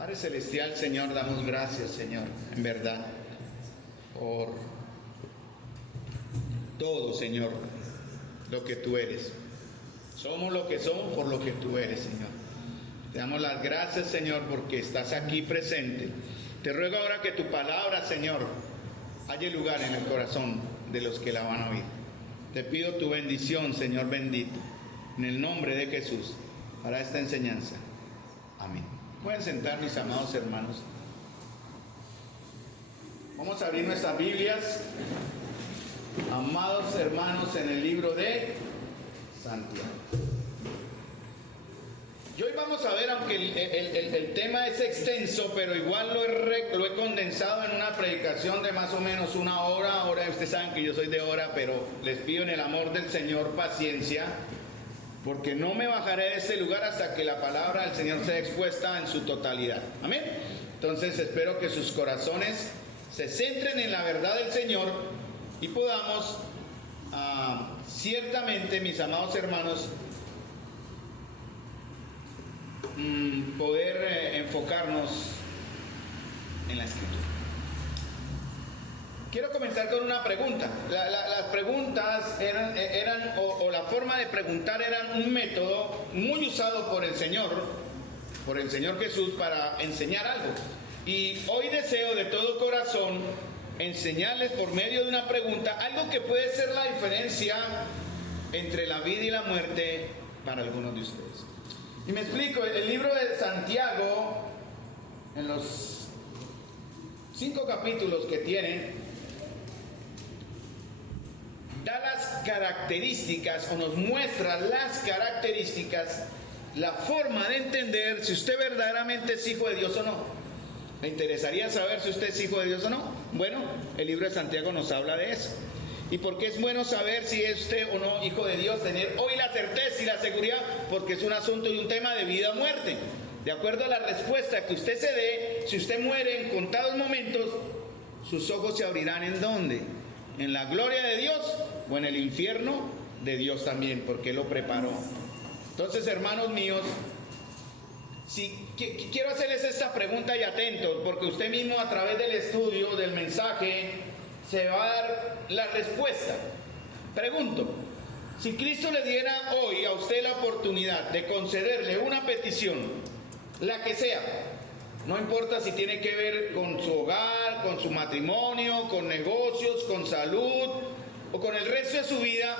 Padre Celestial, Señor, damos gracias, Señor, en verdad, por todo, Señor, lo que tú eres. Somos lo que somos por lo que tú eres, Señor. Te damos las gracias, Señor, porque estás aquí presente. Te ruego ahora que tu palabra, Señor, haya lugar en el corazón de los que la van a oír. Te pido tu bendición, Señor bendito, en el nombre de Jesús, para esta enseñanza. Amén. Pueden sentar, mis amados hermanos. Vamos a abrir nuestras Biblias, amados hermanos, en el libro de Santiago. Y hoy vamos a ver, aunque el tema es extenso, pero igual lo he condensado en una predicación de más o menos una hora. Ahora ustedes saben que yo soy de hora, pero les pido en el amor del Señor paciencia, porque no me bajaré de este lugar hasta que la palabra del Señor sea expuesta en su totalidad. Amén. Entonces espero que sus corazones se centren en la verdad del Señor y podamos ciertamente, mis amados hermanos, poder enfocarnos en la Escritura. Quiero comenzar con una pregunta. Las preguntas eran o la forma de preguntar eran un método muy usado por el Señor Jesús para enseñar algo. Y hoy deseo de todo corazón enseñarles por medio de una pregunta algo que puede ser la diferencia entre la vida y la muerte para algunos de ustedes. Y me explico, el libro de Santiago, en los 5 capítulos que tiene, da las características o nos muestra las características, la forma de entender si usted verdaderamente es hijo de Dios o no. ¿Le interesaría saber si usted es hijo de Dios o no? Bueno, el libro de Santiago nos habla de eso. ¿Y por qué es bueno saber si es usted o no hijo de Dios? Tener hoy la certeza y la seguridad, porque es un asunto y un tema de vida o muerte. De acuerdo a la respuesta que usted se dé, si usted muere en contados momentos, sus ojos se abrirán ¿en dónde? ¿En la gloria de Dios o en el infierno de Dios también? Porque Él lo preparó. Entonces, hermanos míos, quiero hacerles esta pregunta y atentos, porque usted mismo a través del estudio, del mensaje, se va a dar la respuesta. Pregunto, si Cristo le diera hoy a usted la oportunidad de concederle una petición, la que sea, no importa si tiene que ver con su hogar, con su matrimonio, con negocios, con salud o con el resto de su vida,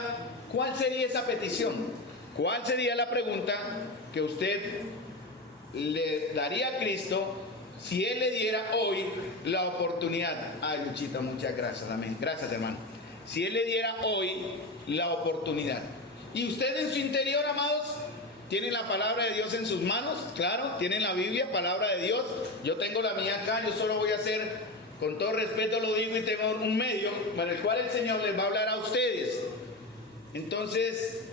¿cuál sería esa petición? ¿Cuál sería la pregunta que usted le daría a Cristo si Él le diera hoy la oportunidad? Ay, Luchita, muchas gracias, amén. Gracias, hermano. Si Él le diera hoy la oportunidad. Y usted en su interior, amados, tiene la palabra de Dios en sus manos, claro, tienen la Biblia, palabra de Dios. Yo tengo la mía acá, yo solo voy a hacer, con todo respeto lo digo, y tengo un medio con el cual el Señor les va a hablar a ustedes. Entonces,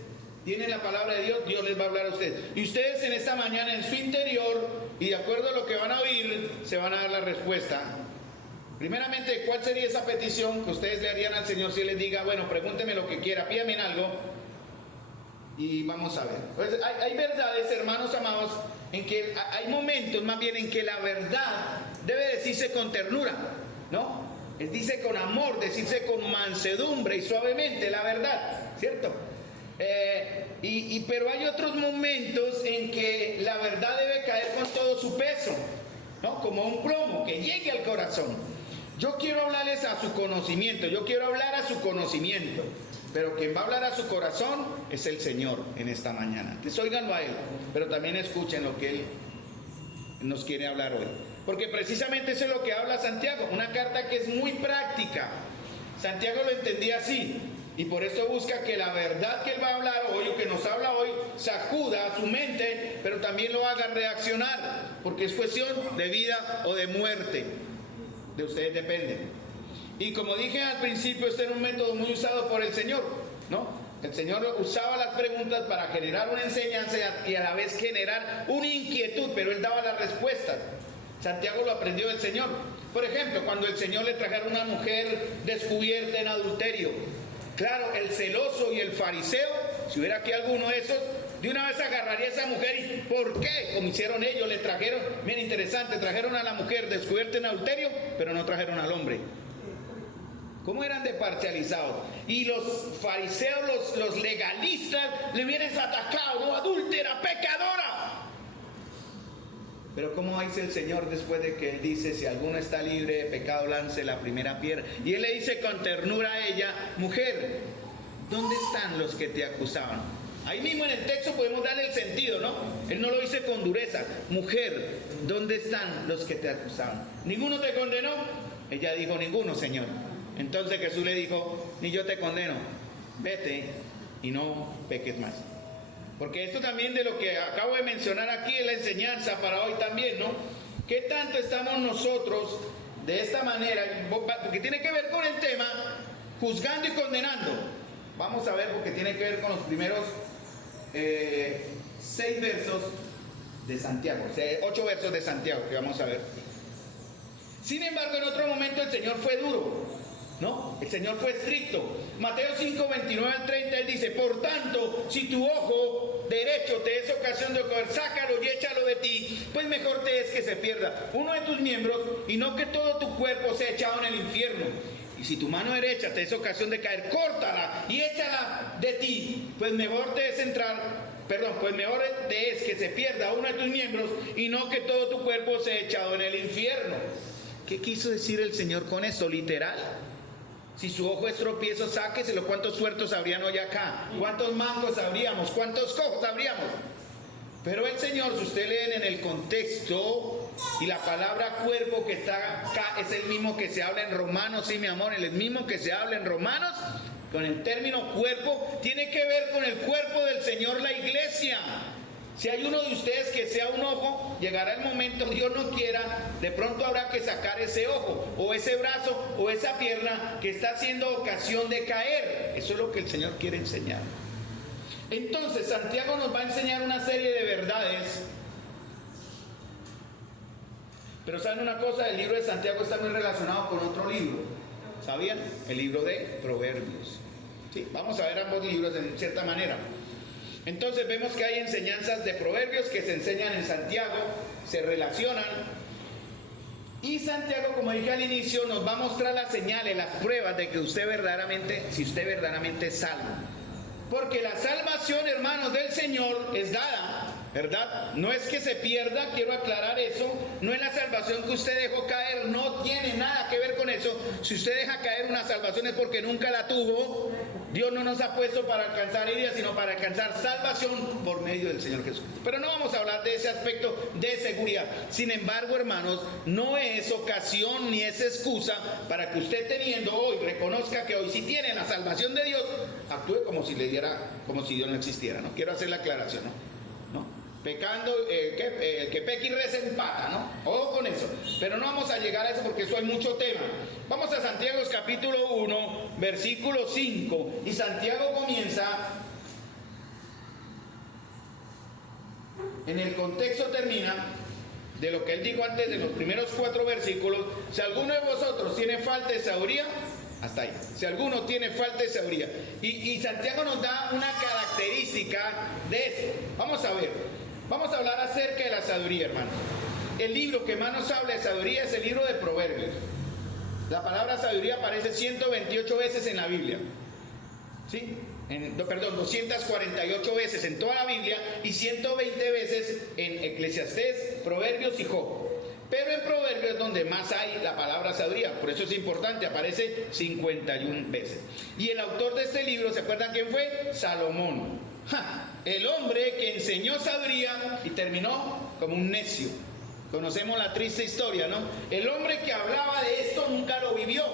tienen la palabra de Dios, Dios les va a hablar a ustedes. Y ustedes en esta mañana en su interior, y de acuerdo a lo que van a oír, se van a dar la respuesta. Primeramente, ¿cuál sería esa petición que ustedes le harían al Señor si Él les diga, bueno, pregúnteme lo que quiera, pídame algo y vamos a ver? Pues hay verdades, hermanos amados, en que hay momentos más bien en que la verdad debe decirse con ternura, ¿no? Él dice con amor, decirse con mansedumbre y suavemente la verdad, ¿cierto? Pero hay otros momentos en que la verdad debe caer con todo su peso, ¿no? Como un plomo que llegue al corazón. Yo quiero hablarles a su conocimiento, yo quiero hablar a su conocimiento, pero quien va a hablar a su corazón es el Señor en esta mañana. Entonces óiganlo a Él, pero también escuchen lo que Él nos quiere hablar hoy. Porque precisamente eso es lo que habla Santiago, una carta que es muy práctica. Santiago lo entendía así. Y por eso busca que la verdad que Él va a hablar hoy, o que nos habla hoy, sacuda su mente, pero también lo haga reaccionar, porque es cuestión de vida o de muerte. De ustedes depende. Y como dije al principio, este era un método muy usado por el Señor, ¿no? El Señor usaba las preguntas para generar una enseñanza y a la vez generar una inquietud, pero Él daba las respuestas. Santiago lo aprendió del Señor. Por ejemplo, cuando el Señor le trajera una mujer descubierta en adulterio, claro, el celoso y el fariseo, si hubiera aquí alguno de esos, de una vez agarraría a esa mujer y ¿por qué? Como hicieron ellos, le trajeron, miren interesante, trajeron a la mujer descubierta en adulterio, pero no trajeron al hombre. ¿Cómo eran de parcializados? Y los fariseos, los legalistas, le hubieran atacado, no, adúltera, pecadora. Pero ¿cómo dice el Señor después de que Él dice, si alguno está libre de pecado, lance la primera piedra? Y Él le dice con ternura a ella, mujer, ¿dónde están los que te acusaban? Ahí mismo en el texto podemos darle el sentido, ¿no? Él no lo dice con dureza. Mujer, ¿dónde están los que te acusaban? ¿Ninguno te condenó? Ella dijo, ninguno, Señor. Entonces Jesús le dijo, ni yo te condeno, vete y no peques más. Porque esto también de lo que acabo de mencionar aquí es la enseñanza para hoy también, ¿no? ¿Qué tanto estamos nosotros de esta manera? Porque tiene que ver con el tema juzgando y condenando. Vamos a ver porque tiene que ver con los primeros 6 versos de Santiago, 8 versos de Santiago que vamos a ver. Sin embargo, en otro momento el Señor fue duro, ¿no? El Señor fue estricto. Mateo 5, 29 al 30, Él dice, por tanto, si tu ojo derecho te es ocasión de caer, sácalo y échalo de ti, pues mejor te es que se pierda uno de tus miembros y no que todo tu cuerpo sea echado en el infierno. Y si tu mano derecha te es ocasión de caer, córtala y échala de ti, pues mejor te es que se pierda uno de tus miembros y no que todo tu cuerpo sea echado en el infierno. ¿Qué quiso decir el Señor con esto? Literal. Si su ojo es tropiezo, sáqueselo. ¿Cuántos tuertos habrían hoy acá? ¿Cuántos mancos habríamos? ¿Cuántos cojos habríamos? Pero el Señor, si usted leen en el contexto, y la palabra cuerpo que está acá es el mismo que se habla en Romanos, sí, mi amor, el mismo que se habla en Romanos, con el término cuerpo, tiene que ver con el cuerpo del Señor, la iglesia. Si hay uno de ustedes que sea un ojo, llegará el momento, Dios no quiera, de pronto habrá que sacar ese ojo, o ese brazo, o esa pierna que está siendo ocasión de caer. Eso es lo que el Señor quiere enseñar. Entonces, Santiago nos va a enseñar una serie de verdades. Pero ¿saben una cosa? El libro de Santiago está muy relacionado con otro libro. ¿Sabían? El libro de Proverbios. Sí, vamos a ver ambos libros en cierta manera. Entonces vemos que hay enseñanzas de Proverbios que se enseñan en Santiago, se relacionan. Y Santiago, como dije al inicio, nos va a mostrar las señales, las pruebas de que si usted verdaderamente es salvo. Porque la salvación, hermanos, del Señor es dada, ¿verdad? No es que se pierda, quiero aclarar eso. No es la salvación que usted dejó caer, no tiene nada que ver con eso. Si usted deja caer una salvación es porque nunca la tuvo. Dios no nos ha puesto para alcanzar ira, sino para alcanzar salvación por medio del Señor Jesús. Pero no vamos a hablar de ese aspecto de seguridad. Sin embargo, hermanos, no es ocasión ni es excusa para que usted, teniendo hoy, reconozca que hoy sí tiene la salvación de Dios, actúe como si Dios no existiera, ¿no? Quiero hacer la aclaración, ¿no? Pecando, que peque y rece empata, ¿no? Ojo con eso. Pero no vamos a llegar a eso porque eso hay mucho tema. Vamos a Santiago capítulo 1, versículo 5. Y Santiago comienza, en el contexto termina, de lo que él dijo antes, de los primeros 4 versículos. Si alguno de vosotros tiene falta de sabiduría, hasta ahí. Si alguno tiene falta de sabiduría. Y Santiago nos da una característica de eso. Vamos a ver. Vamos a hablar acerca de la sabiduría, hermanos. El libro que más nos habla de sabiduría es el libro de Proverbios. La palabra sabiduría aparece 128 veces en la Biblia. ¿Sí? 248 veces en toda la Biblia y 120 veces en Eclesiastés, Proverbios y Job. Pero en Proverbios es donde más hay la palabra sabiduría. Por eso es importante, aparece 51 veces. Y el autor de este libro, ¿se acuerdan quién fue? Salomón. El hombre que enseñó sabiduría y terminó como un necio. Conocemos la triste historia, ¿no? El hombre que hablaba de esto nunca lo vivió.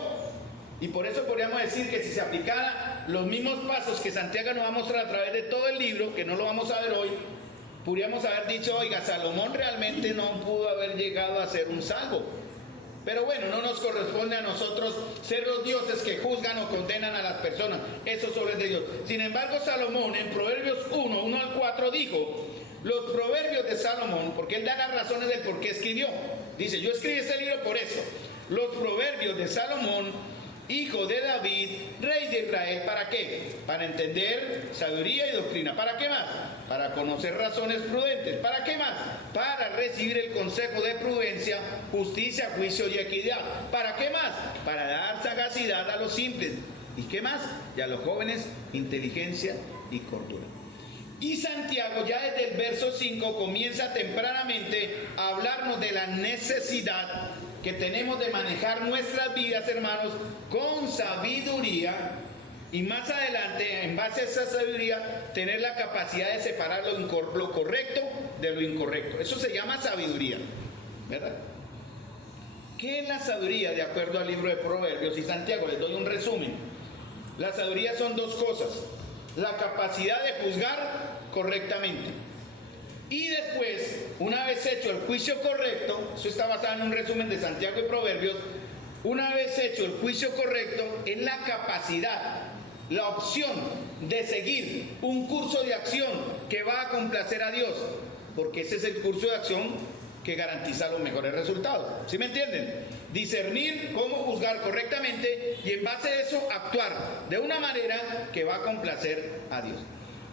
Y por eso podríamos decir que si se aplicara los mismos pasos que Santiago nos va a mostrar a través de todo el libro, que no lo vamos a ver hoy, podríamos haber dicho, oiga, Salomón realmente no pudo haber llegado a ser un salvo. Pero bueno, no nos corresponde a nosotros ser los dioses que juzgan o condenan a las personas. Eso solo es de Dios. Sin embargo, Salomón en Proverbios 1 al 4 dijo, los proverbios de Salomón, porque él da las razones del por qué escribió. Dice, yo escribí este libro por eso. Los proverbios de Salomón hijo de David, rey de Israel. ¿Para qué? Para entender sabiduría y doctrina. ¿Para qué más? Para conocer razones prudentes. ¿Para qué más? Para recibir el consejo de prudencia, justicia, juicio y equidad. ¿Para qué más? Para dar sagacidad a los simples. ¿Y qué más? Y a los jóvenes, inteligencia y cordura. Y Santiago ya desde el verso 5 comienza tempranamente a hablarnos de la necesidad que tenemos de manejar nuestras vidas, hermanos, con sabiduría, y más adelante, en base a esa sabiduría, tener la capacidad de separar lo correcto de lo incorrecto. Eso se llama sabiduría, ¿verdad? ¿Qué es la sabiduría? De acuerdo al libro de Proverbios y Santiago, les doy un resumen. La sabiduría son dos cosas: la capacidad de juzgar correctamente, y después, una vez hecho el juicio correcto, eso está basado en un resumen de Santiago y Proverbios, una vez hecho el juicio correcto, es la capacidad, la opción de seguir un curso de acción que va a complacer a Dios, porque ese es el curso de acción que garantiza los mejores resultados. ¿Sí me entienden? Discernir cómo juzgar correctamente y en base a eso actuar de una manera que va a complacer a Dios.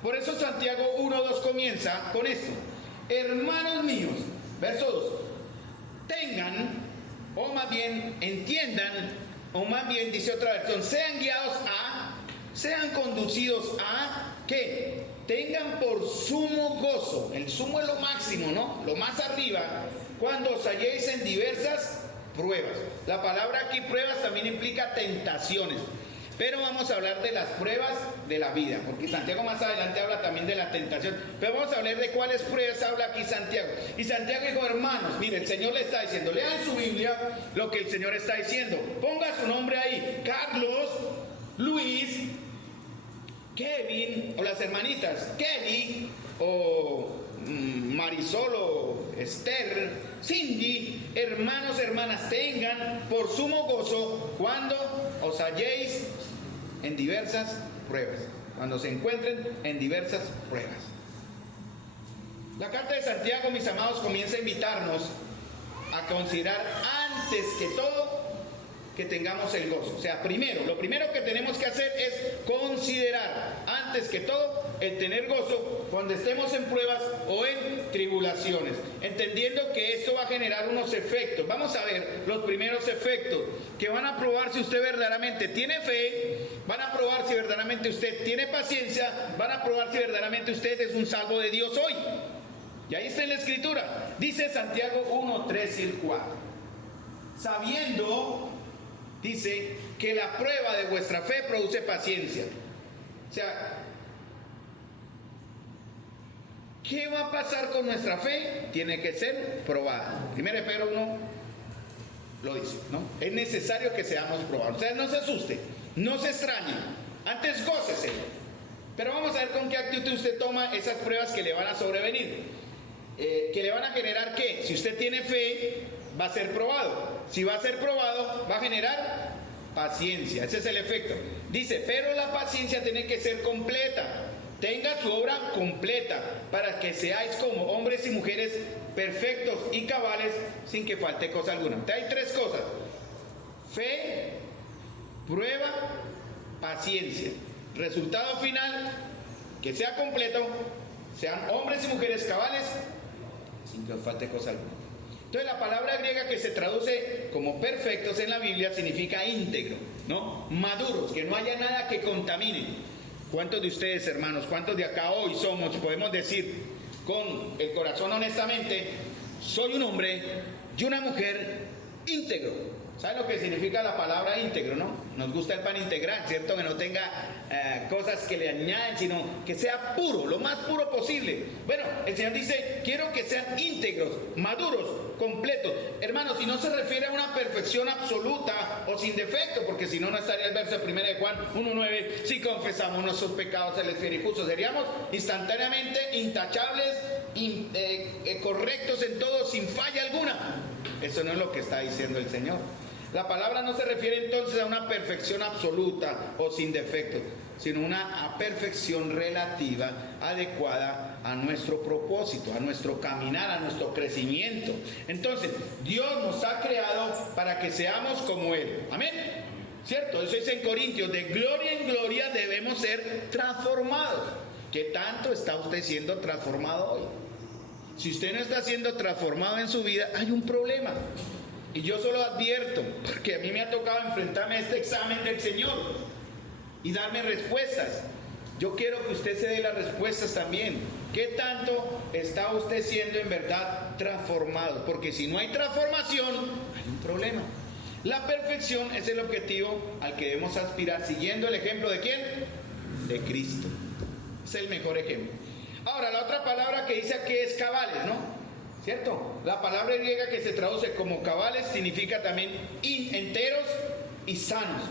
Por eso Santiago 1:2 comienza con esto: hermanos míos, verso 2, tengan, o más bien entiendan, o más bien dice otra versión, sean guiados a, sean conducidos a, ¿qué? Tengan por sumo gozo. El sumo es lo máximo, ¿no? Lo más arriba, cuando os halléis en diversas pruebas. La palabra aquí pruebas también implica tentaciones, pero vamos a hablar de las pruebas de la vida, porque Santiago más adelante habla también de la tentación, pero vamos a hablar de cuáles pruebas habla aquí Santiago. Y Santiago dijo: hermanos, mire, el Señor le está diciendo, lean en su Biblia lo que el Señor está diciendo, ponga su nombre ahí, Carlos, Luis, Kevin, o las hermanitas Kelly, o Marisol, o Esther, Cindy, hermanos, hermanas, tengan por sumo gozo cuando os halléis en diversas pruebas, cuando se encuentren en diversas pruebas. La carta de Santiago, mis amados, comienza a invitarnos a considerar antes que todo que tengamos el gozo. O sea, primero, lo primero que tenemos que hacer es considerar antes que todo el tener gozo cuando estemos en pruebas o en tribulaciones, entendiendo que esto va a generar unos efectos. Vamos a ver los primeros efectos que van a probar si usted verdaderamente tiene fe, van a probar si verdaderamente usted tiene paciencia, van a probar si verdaderamente usted es un salvo de Dios hoy. Y ahí está en la escritura, dice Santiago 1, 3 y 4, sabiendo, dice, que la prueba de vuestra fe produce paciencia. O sea, ¿qué va a pasar con nuestra fe? Tiene que ser probada. 1 Pedro 1 lo dice, ¿no? Es necesario que seamos probados. O sea, no se asuste, no se extrañe, antes gócese. Pero vamos a ver con qué actitud usted toma esas pruebas que le van a sobrevenir. Que le van a generar ¿qué? Si usted tiene fe, va a ser probado. Si va a ser probado, va a generar paciencia. Ese es el efecto. Dice, pero la paciencia tiene que ser completa. Tenga su obra completa para que seáis como hombres y mujeres perfectos y cabales sin que falte cosa alguna. Entonces hay tres cosas: fe, prueba, paciencia. Resultado final, que sea completo, sean hombres y mujeres cabales sin que os falte cosa alguna. Entonces la palabra griega que se traduce como perfectos en la Biblia significa íntegro, ¿no? Maduros, que no haya nada que contamine. ¿Cuántos de ustedes, hermanos, cuántos de acá hoy somos, podemos decir con el corazón honestamente, soy un hombre y una mujer íntegro? ¿Saben lo que significa la palabra íntegro, no? Nos gusta el pan integral, ¿cierto? Que no tenga cosas que le añaden, sino que sea puro, lo más puro posible. Bueno, el Señor dice, quiero que sean íntegros, maduros, completos. Hermanos, si no se refiere a una perfección absoluta o sin defecto, porque si no, no estaría el verso de 1 de Juan 1:9, si confesamos nuestros pecados, Él es fiel y justo. Seríamos instantáneamente intachables, correctos en todo, sin falla alguna. Eso no es lo que está diciendo el Señor. La palabra no se refiere entonces a una perfección absoluta o sin defecto, sino una perfección relativa, adecuada a nuestro propósito, a nuestro caminar, a nuestro crecimiento. Entonces, Dios nos ha creado para que seamos como Él. Amén. ¿Cierto? Eso dice en Corintios, de gloria en gloria debemos ser transformados. ¿Qué tanto está usted siendo transformado hoy? Si usted no está siendo transformado en su vida, hay un problema. Y yo solo advierto, porque a mí me ha tocado enfrentarme a este examen del Señor y darme respuestas. Yo quiero que usted se dé las respuestas también. ¿Qué tanto está usted siendo en verdad transformado? Porque si no hay transformación, hay un problema. La perfección es el objetivo al que debemos aspirar, siguiendo el ejemplo ¿de quién? De Cristo. Es el mejor ejemplo. Ahora, la otra palabra que dice aquí es cabales, ¿no? ¿Cierto? La palabra griega que se traduce como cabales significa también enteros y sanos,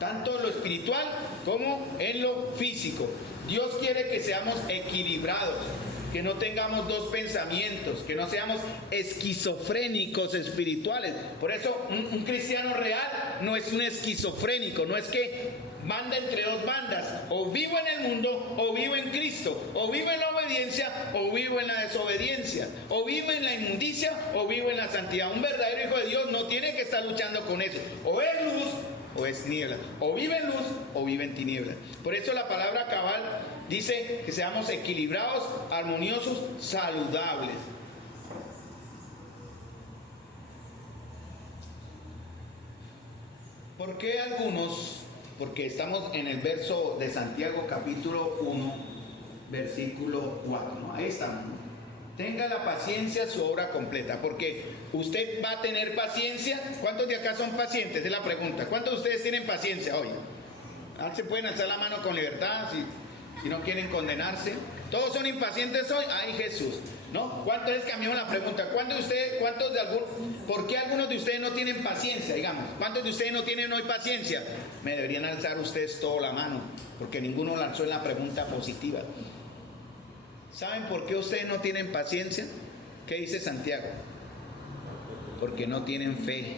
tanto en lo espiritual como en lo físico. Dios quiere que seamos equilibrados, que no tengamos dos pensamientos, que no seamos esquizofrénicos espirituales. Por eso un cristiano real no es un esquizofrénico, no es que manda entre dos bandas, o vivo en el mundo o vivo en Cristo, o vivo en la obediencia o vivo en la desobediencia, o vivo en la inmundicia o vivo en la santidad. Un verdadero hijo de Dios no tiene que estar luchando con eso, o es luz o es niebla, o vive en luz o vive en tinieblas. Por eso la palabra cabal dice que seamos equilibrados, armoniosos, saludables. ¿Por qué algunos? Porque estamos en el verso de Santiago capítulo 1, versículo 4, ¿no? Ahí estamos, ¿no? Tenga la paciencia su obra completa, porque usted va a tener paciencia. ¿Cuántos de acá son pacientes? Es la pregunta. ¿Cuántos de ustedes tienen paciencia hoy? Se pueden alzar la mano con libertad si no quieren condenarse. ¿Todos son impacientes hoy? ¡Ay, Jesús! ¿No? ¿Cuántos es cambiamos la pregunta? ¿Por qué algunos de ustedes no tienen paciencia? Digamos, ¿cuántos de ustedes no tienen hoy paciencia? Me deberían alzar ustedes toda la mano, porque ninguno lanzó en la pregunta positiva. ¿Saben por qué ustedes no tienen paciencia? ¿Qué dice Santiago? Porque no tienen fe.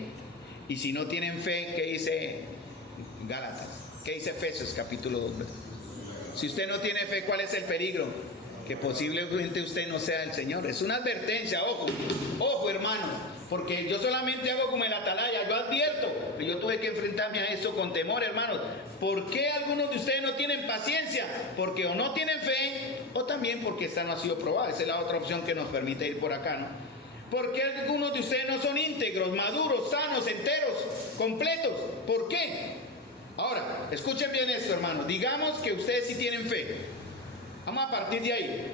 Y si no tienen fe, ¿qué dice Gálatas? ¿Qué dice Efesios capítulo 2? Si usted no tiene fe, ¿cuál es el peligro? Que posiblemente usted no sea el Señor. Es una advertencia, ojo hermano, porque yo solamente hago como el atalaya, yo advierto, que yo tuve que enfrentarme a esto con temor, hermanos. ¿Por qué algunos de ustedes no tienen paciencia? Porque o no tienen fe, o también porque esta no ha sido probada. Esa es la otra opción que nos permite ir por acá, ¿no? ¿Por qué algunos de ustedes no son íntegros, maduros, sanos, enteros, completos? ¿Por qué? Ahora, escuchen bien esto, hermanos. Digamos que ustedes sí tienen fe. Vamos a partir de ahí.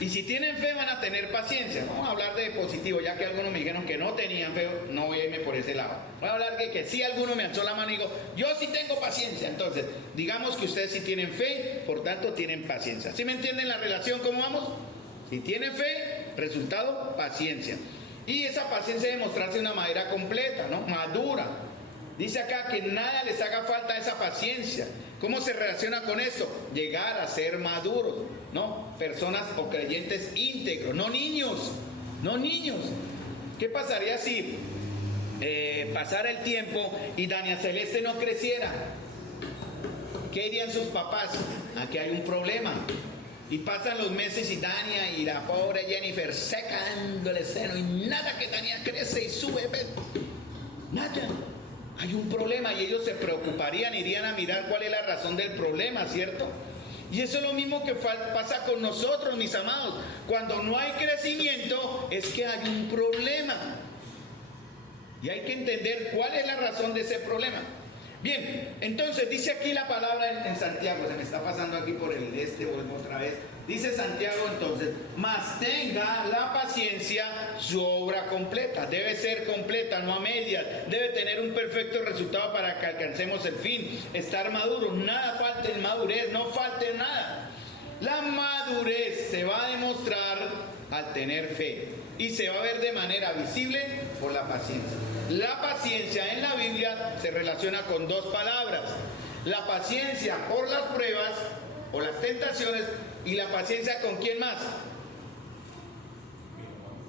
Y si tienen fe van a tener paciencia. Vamos a hablar de positivo, ya que algunos me dijeron que no tenían fe, no voy a irme por ese lado. Voy a hablar de que sí, alguno me alzó la mano y digo, yo sí tengo paciencia. Entonces, digamos que ustedes sí tienen fe, por tanto tienen paciencia. ¿Sí me entienden la relación cómo vamos? Si tienen fe, resultado, paciencia. Y esa paciencia debe mostrarse de una manera completa, ¿no? Madura. Dice acá que nada les haga falta esa paciencia. ¿Cómo se relaciona con eso? Llegar a ser maduros, ¿no? Personas o creyentes íntegros, no niños, no niños. ¿Qué pasaría si pasara el tiempo y Dania Celeste no creciera? ¿Qué dirían sus papás? Aquí hay un problema. Y pasan los meses y Dania y la pobre Jennifer secándole el seno y nada que Dania crece y sube, nada. Hay un problema y ellos se preocuparían, irían a mirar cuál es la razón del problema, ¿cierto? Y eso es lo mismo que pasa con nosotros, mis amados. Cuando no hay crecimiento es que hay un problema. Y hay que entender cuál es la razón de ese problema. Bien, entonces dice aquí la palabra en Santiago, se me está pasando aquí por el vuelvo otra vez. Dice Santiago entonces, mas tenga la paciencia su obra completa. Debe ser completa, no a medias. Debe tener un perfecto resultado para que alcancemos el fin. Estar maduros, nada falte en madurez, no falte nada. La madurez se va a demostrar al tener fe y se va a ver de manera visible por la paciencia. La paciencia en la Biblia se relaciona con dos palabras: la paciencia por las pruebas o las tentaciones, y la paciencia con quién más.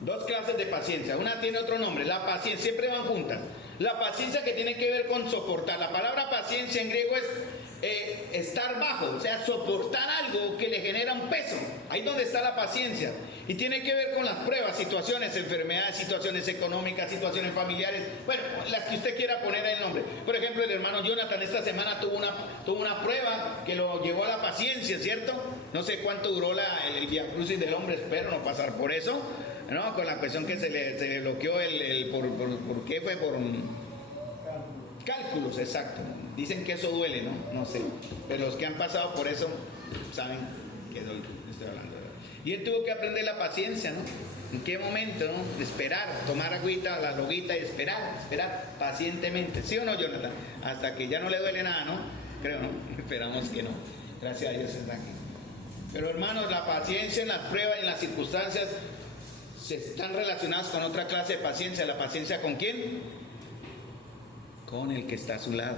Dos clases de paciencia, una tiene otro nombre. La paciencia, siempre van juntas. La paciencia que tiene que ver con soportar. La palabra paciencia en griego es estar bajo, o sea, soportar algo que le genera un peso. Ahí es donde está la paciencia. Y tiene que ver con las pruebas, situaciones, enfermedades, situaciones económicas, situaciones familiares, bueno, las que usted quiera poner el nombre. Por ejemplo, el hermano Jonathan esta semana tuvo una prueba que lo llevó a la paciencia, ¿cierto? No sé cuánto duró el viacrucis del hombre, espero no pasar por eso, ¿no? Con la cuestión que se le bloqueó ¿por qué fue? Por cálculos, exacto. Dicen que eso duele, ¿no? No sé. Pero los que han pasado por eso saben que estoy hablando. Y él tuvo que aprender la paciencia, ¿no? ¿En qué momento, no? De esperar, tomar agüita, la loguita y esperar pacientemente. ¿Sí o no, Jonathan? Hasta que ya no le duele nada, ¿no? Creo, ¿no? Esperamos que no. Gracias a Dios está aquí. Pero hermanos, la paciencia en las pruebas y en las circunstancias se están relacionadas con otra clase de paciencia. ¿La paciencia con quién? Con el que está a su lado.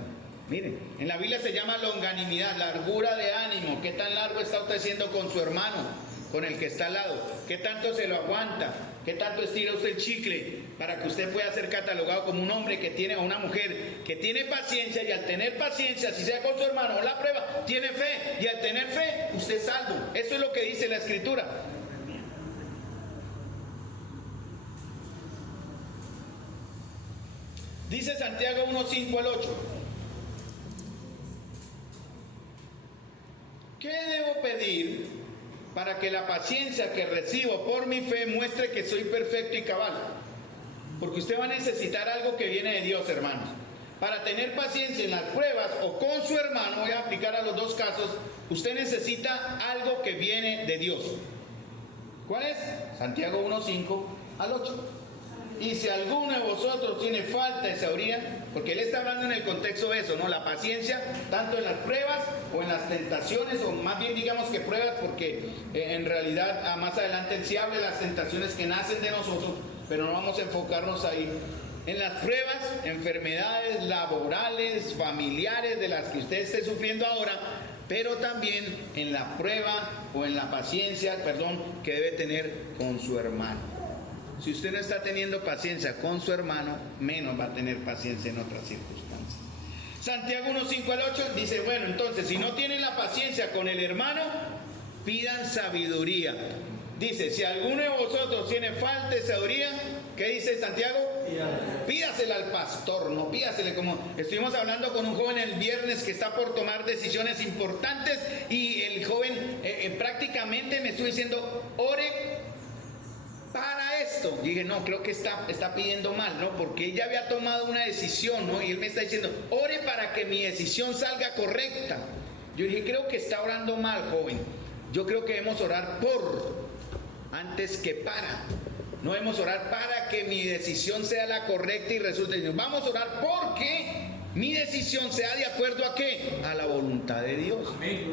Miren, en la Biblia se llama longanimidad, largura de ánimo. ¿Qué tan largo está usted siendo con su hermano? Con el que está al lado, ¿qué tanto se lo aguanta? ¿Qué tanto estira usted el chicle para que usted pueda ser catalogado como un hombre que tiene, o una mujer que tiene paciencia, y al tener paciencia, si sea con su hermano o la prueba, tiene fe, y al tener fe, usted es salvo? Eso es lo que dice la Escritura. Dice Santiago 1:5 al 8. ¿Qué debo pedir para que la paciencia que recibo por mi fe muestre que soy perfecto y cabal? Porque usted va a necesitar algo que viene de Dios, hermanos. Para tener paciencia en las pruebas o con su hermano, voy a aplicar a los dos casos, usted necesita algo que viene de Dios. ¿Cuál es? Santiago 1:5 al 8. Y si alguno de vosotros tiene falta de sabiduría, porque él está hablando en el contexto de eso, ¿no? La paciencia, tanto en las pruebas o en las tentaciones, o más bien digamos que pruebas, porque en realidad más adelante él sí habla de las tentaciones que nacen de nosotros, pero no vamos a enfocarnos ahí. En las pruebas, enfermedades laborales, familiares, de las que usted esté sufriendo ahora, pero también en la prueba o en la paciencia, que debe tener con su hermano. Si usted no está teniendo paciencia con su hermano, menos va a tener paciencia en otras circunstancias. Santiago 1:5 al 8 dice, bueno, entonces, si no tienen la paciencia con el hermano, pidan sabiduría. Dice, si alguno de vosotros tiene falta de sabiduría, ¿qué dice Santiago? Pídasela al pastor, no pídasele, como estuvimos hablando con un joven el viernes que está por tomar decisiones importantes, y el joven prácticamente me estuvo diciendo, ore para esto. Y dije, no, creo que está pidiendo mal, ¿no? Porque él ya había tomado una decisión, ¿no? Y él me está diciendo, ore para que mi decisión salga correcta. Yo dije, creo que está orando mal, joven. Yo creo que debemos orar por, antes que para. No debemos orar para que mi decisión sea la correcta y resulte. Vamos a orar porque mi decisión sea de acuerdo a ¿qué? A la voluntad de Dios. Amén.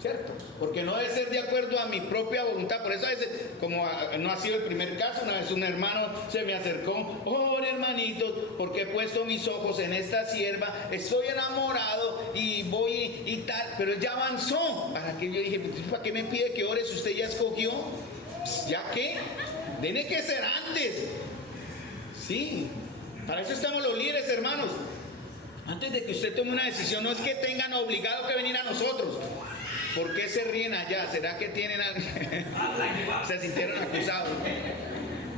¿Cierto? Porque no debe ser de acuerdo a mi propia voluntad. Por eso a veces, como no ha sido el primer caso, una vez un hermano se me acercó, oh hermanitos, porque he puesto mis ojos en esta sierva, estoy enamorado y voy y tal, pero él ya avanzó. ¿Para qué? Yo dije, ¿para qué me pide que ore si usted ya escogió? ¿Ya qué? Tiene que ser antes. Sí, para eso estamos los líderes, hermanos. Antes de que usted tome una decisión, no es que tengan obligado que venir a nosotros. ¿Por qué se ríen allá? ¿Será que tienen algo? Se sintieron acusados.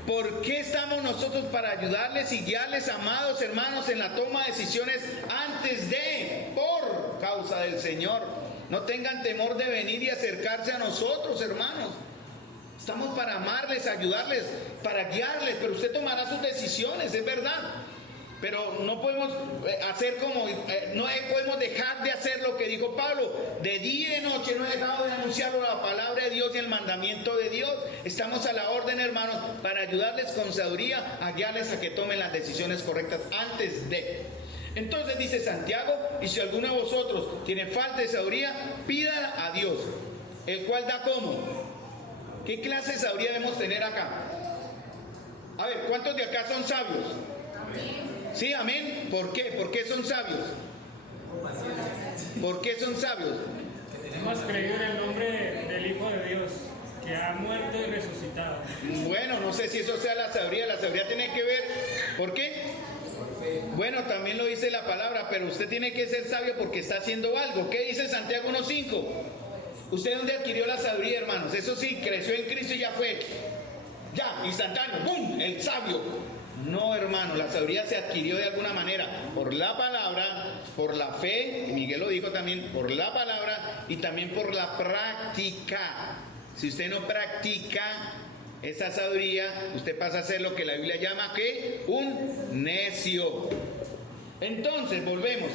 ¿Por qué estamos nosotros para ayudarles y guiarles, amados hermanos, en la toma de decisiones antes de, por causa del Señor? No tengan temor de venir y acercarse a nosotros, hermanos. Estamos para amarles, ayudarles, para guiarles, pero usted tomará sus decisiones, es verdad. Pero no podemos hacer como, no podemos dejar de hacer lo que dijo Pablo. De día y de noche no he dejado de anunciar la palabra de Dios y el mandamiento de Dios. Estamos a la orden, hermanos, para ayudarles con sabiduría, a guiarles a que tomen las decisiones correctas antes de. Entonces dice Santiago, y si alguno de vosotros tiene falta de sabiduría, pida a Dios, el cual da ¿cómo? ¿Qué clase de sabiduría debemos tener acá? A ver, ¿cuántos de acá son sabios? Sí, amén. ¿Por qué? ¿Por qué son sabios? ¿Por qué son sabios? Hemos creído en el nombre del Hijo de Dios. Que ha muerto y resucitado. Bueno, no sé si eso sea la sabiduría tiene que ver, ¿por qué? Bueno, también lo dice la palabra, pero usted tiene que ser sabio porque está haciendo algo. ¿Qué dice Santiago 1:5? ¿Usted dónde adquirió la sabiduría, hermanos? Eso sí, creció en Cristo y ya fue, ya, instantáneo, ¡bum!, el sabio. No, hermano, la sabiduría se adquirió de alguna manera por la palabra, por la fe, Miguel lo dijo también, por la palabra y también por la práctica. Si usted no practica esa sabiduría, usted pasa a ser lo que la Biblia llama, ¿qué? Un necio. Entonces, volvemos.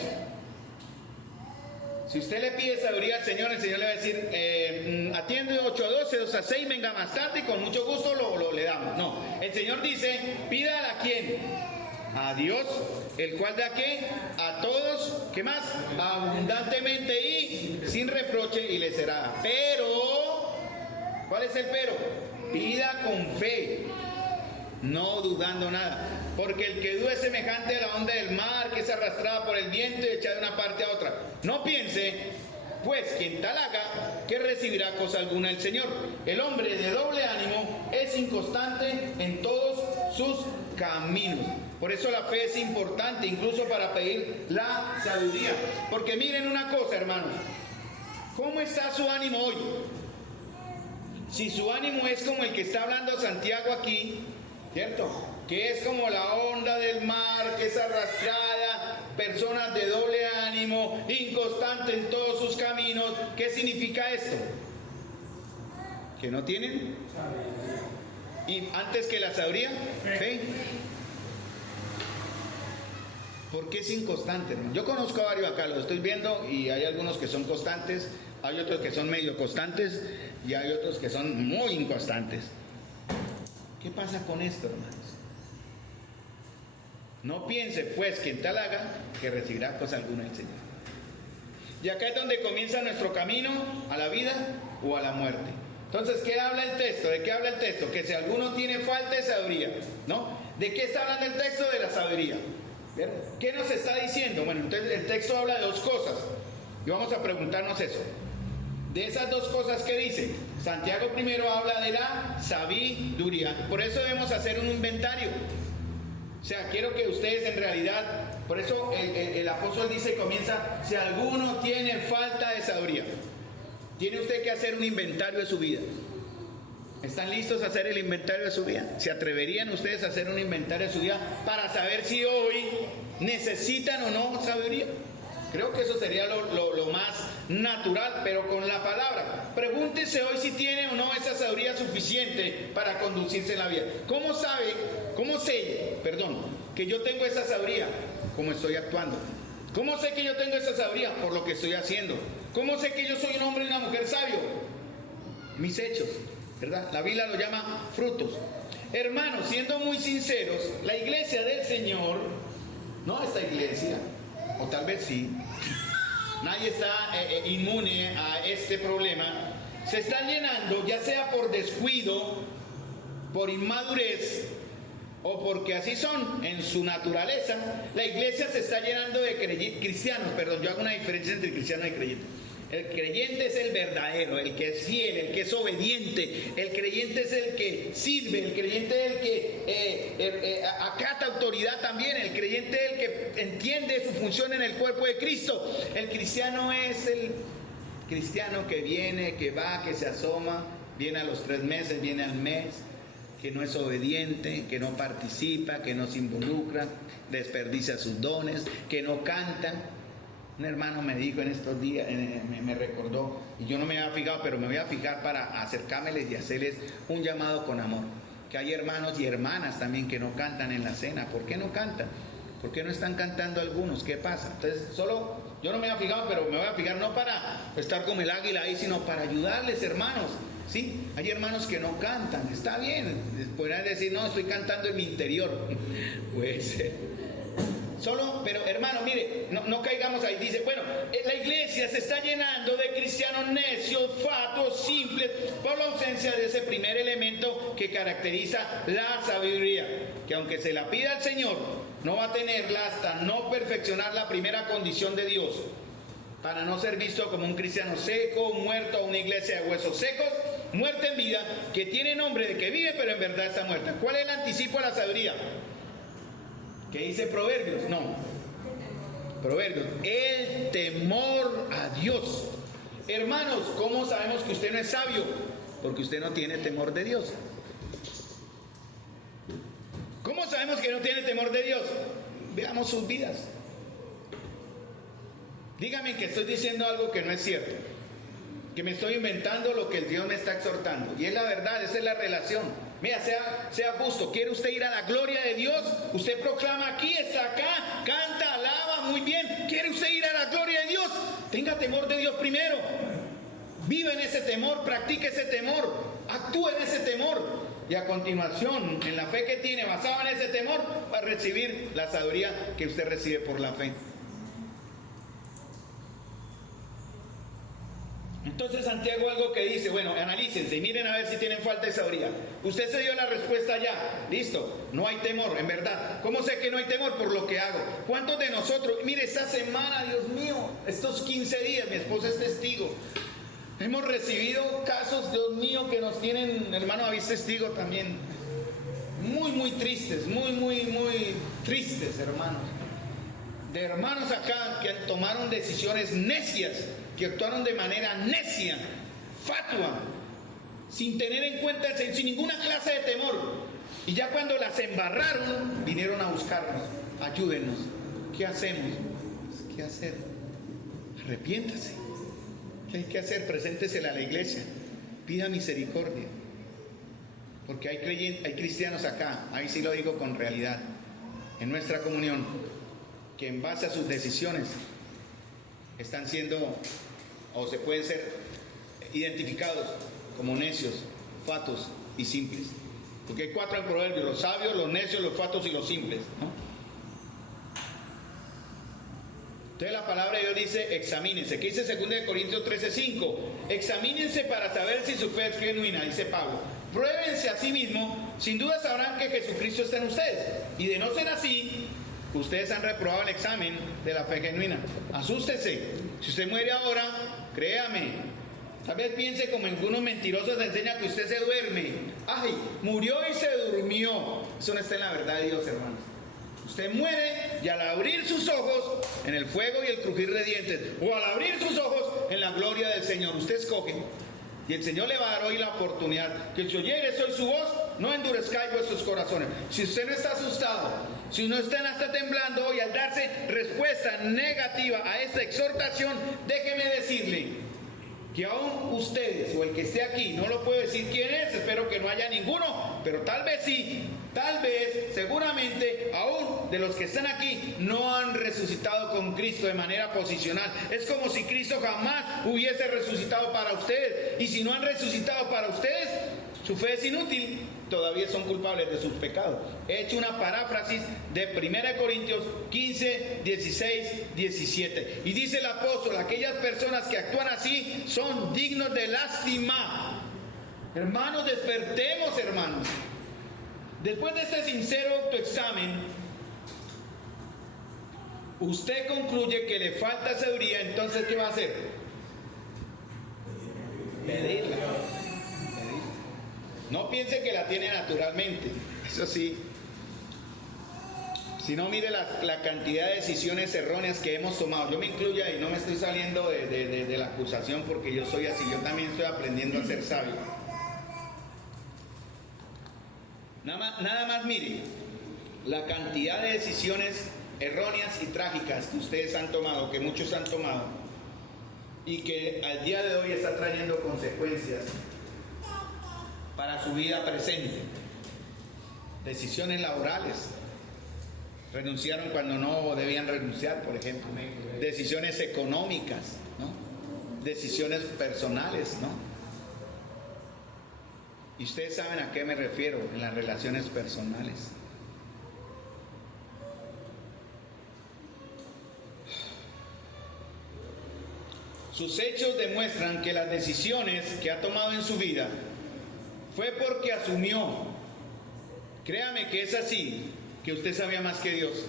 Si usted le pide sabiduría al Señor, el Señor le va a decir, atiende 8 a 12, 2 a 6, venga más tarde y con mucho gusto le damos. No, el Señor dice, pídala a quién, a Dios, el cual da qué, a todos, ¿qué más? Abundantemente y sin reproche y le será. Pero, ¿cuál es el pero? Pida con fe, no dudando nada. Porque el que duda es semejante a la onda del mar, que es arrastrada por el viento y echada de una parte a otra. No piense, pues, quien tal haga, que recibirá cosa alguna del Señor. El hombre de doble ánimo es inconstante en todos sus caminos. Por eso la fe es importante, incluso para pedir la sabiduría. Porque miren una cosa, hermanos. ¿Cómo está su ánimo hoy? Si su ánimo es como el que está hablando Santiago aquí, ¿cierto? Que es como la onda del mar, que es arrastrada, personas de doble ánimo, inconstante en todos sus caminos. ¿Qué significa esto? ¿Que no tienen? Y antes que la sabiduría, fe. ¿Por qué es inconstante, hermano? Yo conozco a varios acá, los estoy viendo, y hay algunos que son constantes, hay otros que son medio constantes, y hay otros que son muy inconstantes. ¿Qué pasa con esto, hermanos? No piense, pues, quien tal haga, que recibirá cosa alguna del Señor. Y acá es donde comienza nuestro camino a la vida o a la muerte. Entonces, ¿qué habla el texto? ¿De qué habla el texto? Que si alguno tiene falta de sabiduría, ¿no? ¿De qué está hablando el texto? De la sabiduría. ¿Bien? ¿Qué nos está diciendo? Bueno, entonces el texto habla de dos cosas. Y vamos a preguntarnos eso. De esas dos cosas que dice, Santiago primero habla de la sabiduría. Por eso debemos hacer un inventario. O sea, quiero que ustedes en realidad, por eso el apóstol dice, comienza, si alguno tiene falta de sabiduría, tiene usted que hacer un inventario de su vida. ¿Están listos a hacer el inventario de su vida? ¿Se atreverían ustedes a hacer un inventario de su vida para saber si hoy necesitan o no sabiduría? Creo que eso sería lo más natural, pero con la palabra. Pregúntese hoy si tiene o no esa sabiduría suficiente para conducirse en la vida. ¿Cómo sé, que yo tengo esa sabiduría? ¿Cómo estoy actuando? ¿Cómo sé que yo tengo esa sabiduría? Por lo que estoy haciendo. ¿Cómo sé que yo soy un hombre y una mujer sabio? Mis hechos, ¿verdad? La Biblia lo llama frutos. Hermanos, siendo muy sinceros, la iglesia del Señor, no esta iglesia, o tal vez sí, nadie está inmune a este problema, se están llenando, ya sea por descuido, por inmadurez, o porque así son en su naturaleza. La iglesia se está llenando de cristianos, yo hago una diferencia entre cristiano y creyente. El creyente es el verdadero, el que es fiel, el que es obediente. El creyente es el que sirve, el creyente es el que acata autoridad también. El creyente es el que entiende su función en el cuerpo de Cristo. El cristiano es el cristiano que viene, que va, que se asoma, viene a los 3 meses, viene al mes, que no es obediente, que no participa, que no se involucra, desperdicia sus dones, que no canta. Un hermano me dijo en estos días, me recordó, y yo no me había fijado, pero me voy a fijar para acercármeles y hacerles un llamado con amor. Que hay hermanos y hermanas también que no cantan en la cena. ¿Por qué no cantan? ¿Por qué no están cantando algunos? ¿Qué pasa? Entonces, yo no me había fijado, pero me voy a fijar no para estar como el águila ahí, sino para ayudarles, hermanos. Sí, hay hermanos que no cantan, está bien, podrían decir, no, estoy cantando en mi interior. Pues, pero hermano, mire, no caigamos ahí. Dice, bueno, la iglesia se está llenando de cristianos necios, fatuos, simples, por la ausencia de ese primer elemento que caracteriza la sabiduría, que aunque se la pida al Señor, no va a tenerla hasta no perfeccionar la primera condición de Dios. para no ser visto como un cristiano seco, muerto a una iglesia de huesos secos, muerta en vida, que tiene nombre de que vive, pero en verdad está muerta. ¿Cuál es el anticipo a la sabiduría? ¿Qué dice Proverbios? No. Proverbios. El temor a Dios. Hermanos, ¿cómo sabemos que usted no es sabio? Porque usted no tiene temor de Dios. ¿Cómo sabemos que no tiene temor de Dios? Veamos sus vidas. Dígame que estoy diciendo algo que no es cierto, que me estoy inventando lo que el Dios me está exhortando. Y es la verdad, esa es la relación. Mira, sea justo. ¿Quiere usted ir a la gloria de Dios? Usted proclama aquí, está acá, canta, alaba, muy bien. ¿Quiere usted ir a la gloria de Dios? Tenga temor de Dios primero. Vive en ese temor, practique ese temor, actúe en ese temor. Y a continuación, en la fe que tiene, basada en ese temor, va a recibir la sabiduría que usted recibe por la fe. Entonces Santiago algo que dice, bueno, analícense y miren a ver si tienen falta de sabiduría. Usted se dio la respuesta ya, listo, no hay temor, en verdad. ¿Cómo sé que no hay temor? Por lo que hago. ¿Cuántos de nosotros, mire, esta semana, Dios mío, estos 15 días, mi esposa es testigo, hemos recibido casos, Dios mío, que nos tienen, hermano, habéis testigo también, muy tristes, muy tristes, hermanos. De hermanos acá que tomaron decisiones necias, que actuaron de manera necia, fatua, sin tener en cuenta, sin ninguna clase de temor. Y ya cuando las embarraron, vinieron a buscarnos. Ayúdenos. ¿Qué hacemos? ¿Qué hacer? Arrepiéntase. ¿Qué hay que hacer? Preséntesela a la iglesia. Pida misericordia. Porque hay cristianos acá, ahí sí lo digo con realidad, en nuestra comunión, que en base a sus decisiones están siendo o se pueden ser identificados como necios, fatuos y simples. Porque hay 4 en Proverbios: los sabios, los necios, los fatuos y los simples, ¿no? Entonces la palabra de Dios dice: examínense. ¿Qué dice 2 Corintios 13:5? Examínense para saber si su fe es genuina, dice Pablo. Pruébense a sí mismos, sin duda sabrán que Jesucristo está en ustedes. Y de no ser así, ustedes han reprobado el examen de la fe genuina. Asústese. Si usted muere ahora, créame, tal vez piense como algunos mentirosos enseñan que usted se duerme. Ay, murió y se durmió. Eso no está en la verdad de Dios, hermanos. Usted muere y al abrir sus ojos en el fuego y el crujir de dientes, o al abrir sus ojos en la gloria del Señor, usted escoge. Y el Señor le va a dar hoy la oportunidad que si oyere hoy su voz, no endurezcáis vuestros corazones. Si usted no está asustado, si no está temblando hoy al darse respuesta negativa a esta exhortación, déjeme decirle que aún ustedes o el que esté aquí, no lo puedo decir quién es, espero que no haya ninguno, pero tal vez sí, tal vez, seguramente, aún de los que están aquí no han resucitado con Cristo de manera posicional. Es como si Cristo jamás hubiese resucitado para ustedes, y si no han resucitado para ustedes, su fe es inútil, todavía son culpables de sus pecados. He hecho una paráfrasis de 1 Corintios 15, 16, 17. Y dice el apóstol: aquellas personas que actúan así son dignos de lástima. Hermanos, despertemos, hermanos. Después de este sincero autoexamen, usted concluye que le falta sabiduría, entonces ¿qué va a hacer? Pedirla. No piense que la tiene naturalmente, eso sí. Si no, mire la cantidad de decisiones erróneas que hemos tomado. Yo me incluyo ahí, no me estoy saliendo de la acusación porque yo soy así. Yo también estoy aprendiendo a ser sabio. Nada más mire la cantidad de decisiones erróneas y trágicas que ustedes han tomado, que muchos han tomado, y que al día de hoy está trayendo consecuencias para su vida presente. Decisiones laborales, renunciaron cuando no debían renunciar, por ejemplo. Decisiones económicas, ¿no? Decisiones personales, ¿no? Y ustedes saben a qué me refiero en las relaciones personales. Sus hechos demuestran que las decisiones que ha tomado en su vida fue porque asumió, créame que es así, que usted sabía más que Dios,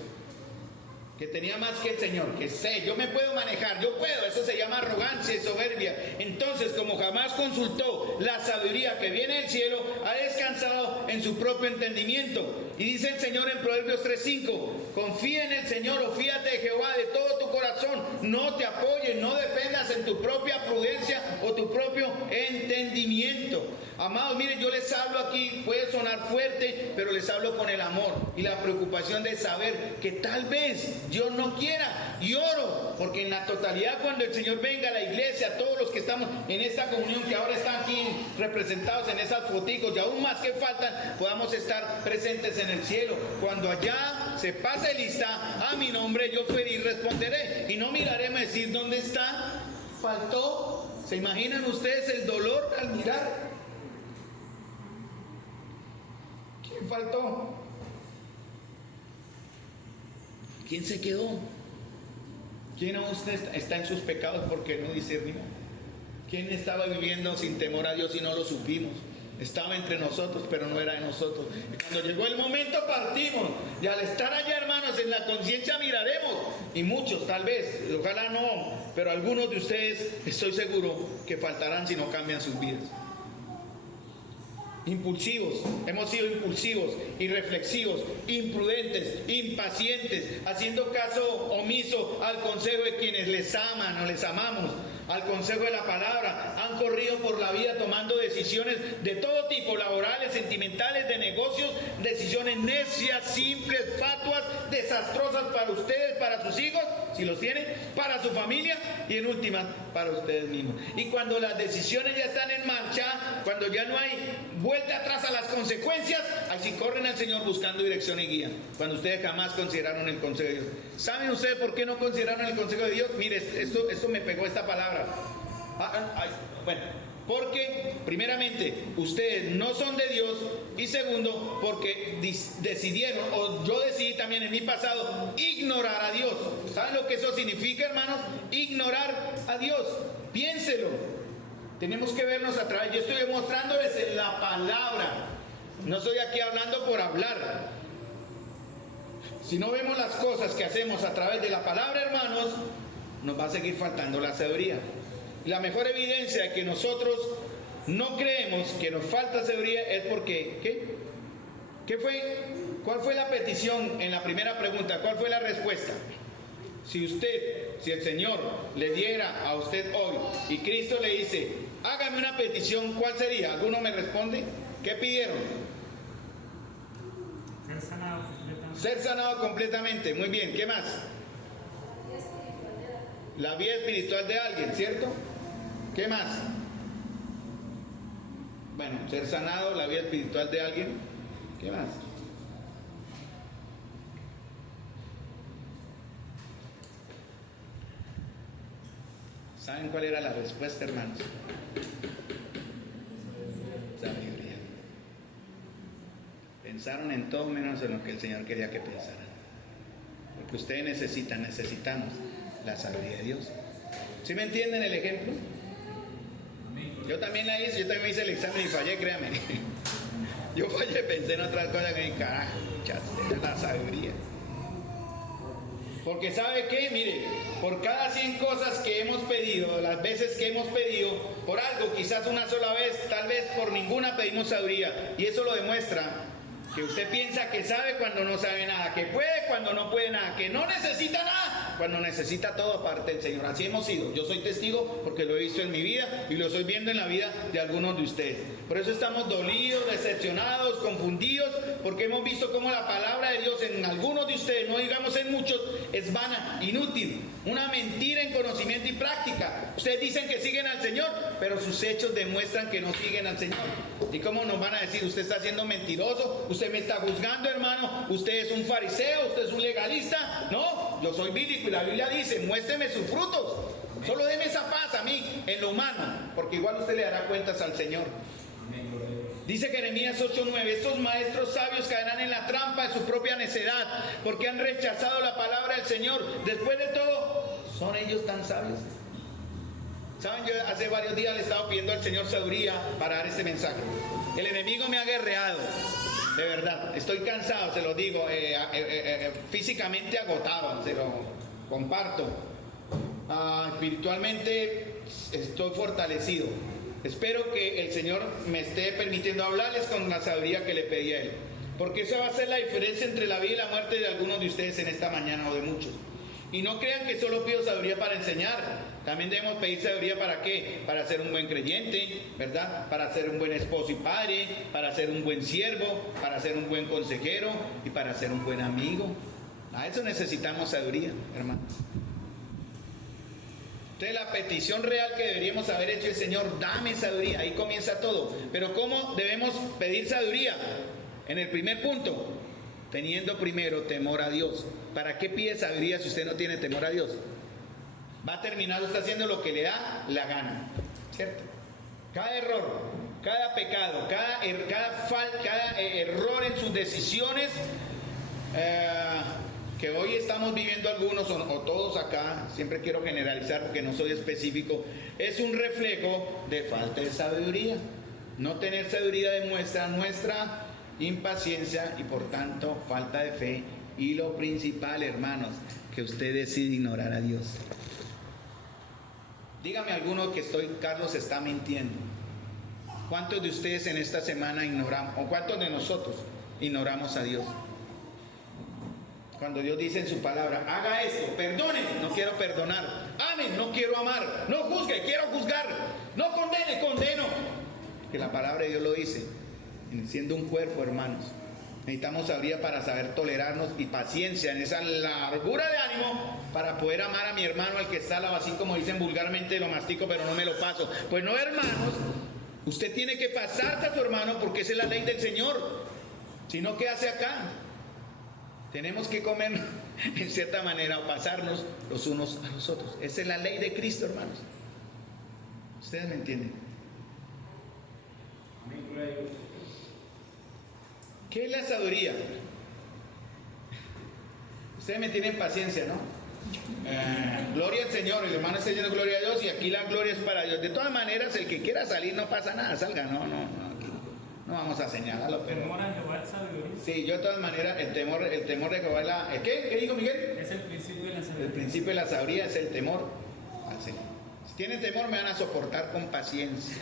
que tenía más que el Señor, que sé, yo me puedo manejar, yo puedo, eso se llama arrogancia y soberbia. Entonces, como jamás consultó la sabiduría que viene del cielo, ha descansado en su propio entendimiento. Y dice el Señor en Proverbios 3:5, confía en el Señor o fíate de Jehová de todo tu corazón, no te apoyes, no dependas en tu propia prudencia o tu propio entendimiento. Amados, miren, yo les hablo aquí, puede sonar fuerte, pero les hablo con el amor y la preocupación de saber que tal vez Dios no quiera, y oro, porque en la totalidad cuando el Señor venga a la iglesia, todos los que estamos en esta comunión, que ahora están aquí representados en esas foticos, y aún más que faltan, podamos estar presentes en el cielo. Cuando allá se pase lista a mi nombre, yo feliz responderé, y no miraremos a decir, ¿dónde está? ¿Faltó? ¿Se imaginan ustedes el dolor al mirar? ¿Quién faltó? ¿Quién se quedó? ¿Quién aún está en sus pecados porque no discernió? ¿Quién estaba viviendo sin temor a Dios y no lo supimos? Estaba entre nosotros, pero no era de nosotros. Y cuando llegó el momento partimos. Y al estar allá, hermanos, en la conciencia miraremos. Y muchos, tal vez, ojalá no, pero algunos de ustedes, estoy seguro que faltarán si no cambian sus vidas. Impulsivos, hemos sido impulsivos, irreflexivos, imprudentes, impacientes, haciendo caso omiso al consejo de quienes les aman o les amamos, al consejo de la palabra. Han corrido por la vida tomando decisiones de todo tipo, laborales, sentimentales, de negocios, decisiones necias, simples, fatuas, desastrosas para ustedes, para sus hijos, si los tienen, para su familia y en última, para ustedes mismos. Y cuando las decisiones ya están en marcha, cuando ya no hay vuelta atrás a las consecuencias, así corren al Señor buscando dirección y guía, cuando ustedes jamás consideraron el consejo de Dios. ¿Saben ustedes por qué no consideraron el consejo de Dios? Mire, esto me pegó esta palabra. Porque primeramente ustedes no son de Dios, y segundo porque decidieron, o yo decidí también en mi pasado, ignorar a Dios. ¿Saben lo que eso significa, hermanos? Ignorar a Dios. Piénselo. Tenemos que vernos a través. Yo estoy demostrándoles en la palabra. No estoy aquí hablando por hablar. Si no vemos las cosas que hacemos a través de la palabra, hermanos, nos va a seguir faltando la sabiduría. La mejor evidencia de que nosotros no creemos que nos falta sabiduría es porque, ¿cuál fue la petición en la primera pregunta? ¿Cuál fue la respuesta? Si el Señor le diera a usted hoy y Cristo le dice, hágame una petición, ¿cuál sería? ¿Alguno me responde? ¿Qué pidieron? Ser sanado completamente. Ser sanado completamente. Muy bien, ¿qué más? La vida espiritual de alguien, ¿cierto? ¿Qué más? Bueno, ser sanado, la vida espiritual de alguien. ¿Qué más? ¿Saben cuál era la respuesta, hermanos? Sabiduría. Pensaron en todo menos en lo que el Señor quería que pensaran. Porque ustedes necesitamos la sabiduría de Dios. ¿Sí me entienden el ejemplo? Yo también la hice, yo también hice el examen y fallé, créanme. Yo fallé, pensé en otras cosas que carajo, chaste, la sabiduría. Porque ¿sabe qué? Mire, por cada 100 cosas que hemos pedido, las veces que hemos pedido, por algo, quizás una sola vez, tal vez por ninguna pedimos sabiduría. Y eso lo demuestra que usted piensa que sabe cuando no sabe nada, que puede cuando no puede nada, que no necesita nada cuando necesita todo aparte del Señor. Así hemos sido. Yo soy testigo porque lo he visto en mi vida y lo estoy viendo en la vida de algunos de ustedes. Por eso estamos dolidos, decepcionados, confundidos, porque hemos visto cómo la palabra de Dios en algunos de ustedes, no digamos en muchos, es vana, inútil, una mentira en conocimiento y práctica. Ustedes dicen que siguen al Señor, pero sus hechos demuestran que no siguen al Señor. ¿Y cómo nos van a decir? Usted está siendo mentiroso, usted me está juzgando, hermano, usted es un fariseo, usted es un legalista. No, yo soy bíblico y la Biblia dice, muéstreme sus frutos. Solo deme esa paz a mí, en lo humano, porque igual usted le dará cuentas al Señor. Dice Jeremías 8:9, estos maestros sabios caerán en la trampa de su propia necedad, porque han rechazado la palabra del Señor. Después de todo, ¿son ellos tan sabios? Saben, yo hace varios días le estaba pidiendo al Señor sabiduría para dar este mensaje. El enemigo me ha guerreado. De verdad, estoy cansado, se lo digo, físicamente agotado, se lo comparto. Espiritualmente estoy fortalecido. Espero que el Señor me esté permitiendo hablarles con la sabiduría que le pedí a Él. Porque eso va a ser la diferencia entre la vida y la muerte de algunos de ustedes en esta mañana o de muchos. Y no crean que solo pido sabiduría para enseñar. También debemos pedir sabiduría ¿para qué? Para ser un buen creyente, ¿verdad? Para ser un buen esposo y padre, para ser un buen siervo, para ser un buen consejero y para ser un buen amigo. A eso necesitamos sabiduría, hermanos. Entonces la petición real que deberíamos haber hecho es: Señor, dame sabiduría. Ahí comienza todo. Pero ¿cómo debemos pedir sabiduría? En el primer punto, teniendo primero temor a Dios. ¿Para qué pide sabiduría si usted no tiene temor a Dios? Va a terminar usted haciendo lo que le da la gana, ¿cierto? Cada error, cada pecado, cada error en sus decisiones que hoy estamos viviendo algunos o todos acá, siempre quiero generalizar porque no soy específico, es un reflejo de falta de sabiduría. No tener sabiduría demuestra nuestra impaciencia y por tanto falta de fe. Y lo principal, hermanos, que usted decide ignorar a Dios. Dígame alguno que Carlos está mintiendo. ¿Cuántos de ustedes en esta semana ignoramos, o cuántos de nosotros ignoramos a Dios? Cuando Dios dice en su palabra: haga esto, perdone, no quiero perdonar. Ame, no quiero amar. No juzgue, quiero juzgar. No condene, condeno. Que la palabra de Dios lo dice. Siendo un cuerpo, hermanos, necesitamos sabiduría para saber tolerarnos y paciencia en esa largura de ánimo para poder amar a mi hermano, al que está al lado, así como dicen vulgarmente: lo mastico pero no me lo paso. Pues no, hermanos, usted tiene que pasarse a su hermano porque esa es la ley del Señor. Si no, ¿qué hace acá? Tenemos que comer en cierta manera o pasarnos los unos a los otros. Esa es la ley de Cristo, hermanos. ¿Ustedes me entienden? ¿Qué es la sabiduría? Ustedes me tienen paciencia, ¿no? Gloria al Señor, el hermano está diciendo gloria a Dios y aquí la gloria es para Dios. De todas maneras, el que quiera salir no pasa nada, salga, no vamos a señalarlo, pero... Temor a Jehová es sabiduría. Sí, yo de todas maneras, el temor de Jehová es la... ¿Qué dijo Miguel? Es el principio de la sabiduría. El principio de la sabiduría es el temor al Señor. Si tienen temor, me van a soportar con paciencia.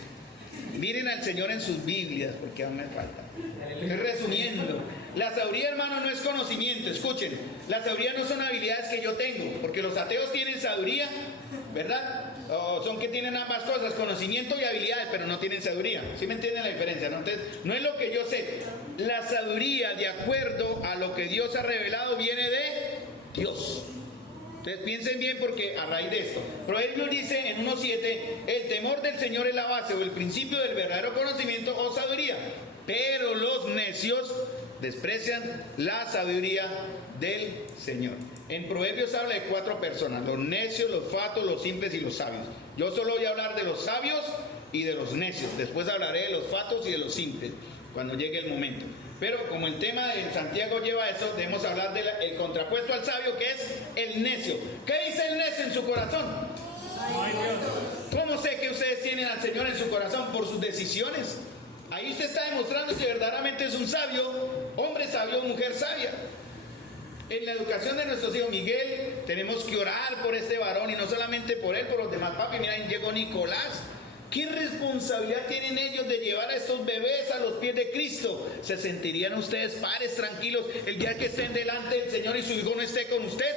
Miren al Señor en sus Biblias, porque aún me falta. Estoy resumiendo. La sabiduría, hermano, no es conocimiento. Escuchen, la sabiduría no son habilidades que yo tengo, porque los ateos tienen sabiduría, ¿verdad? O son que tienen ambas cosas, conocimiento y habilidades, pero no tienen sabiduría. ¿Sí me entienden la diferencia? ¿No? Entonces, no es lo que yo sé. La sabiduría, de acuerdo a lo que Dios ha revelado, viene de Dios. Entonces piensen bien, porque a raíz de esto, Proverbios dice en 1:7: el temor del Señor es la base o el principio del verdadero conocimiento o sabiduría, pero los necios desprecian la sabiduría del Señor. En Proverbios habla de 4 personas: los necios, los fatuos, los simples y los sabios. Yo solo voy a hablar de los sabios y de los necios. Después hablaré de los fatuos y de los simples cuando llegue el momento. Pero como el tema de Santiago lleva eso, debemos hablar del contrapuesto al sabio, que es el necio. ¿Qué dice el necio en su corazón? Ay, Dios. ¿Cómo sé que ustedes tienen al Señor en su corazón? Por sus decisiones. Ahí usted está demostrando si verdaderamente es un sabio, hombre sabio, mujer sabia. En la educación de nuestros hijos, Miguel, tenemos que orar por este varón, y no solamente por él, por los demás. Papi, mira, ahí llegó Nicolás. ¿Qué responsabilidad tienen ellos de llevar a estos bebés a los pies de Cristo? ¿Se sentirían ustedes padres tranquilos el día que estén delante del Señor y su hijo no esté con usted?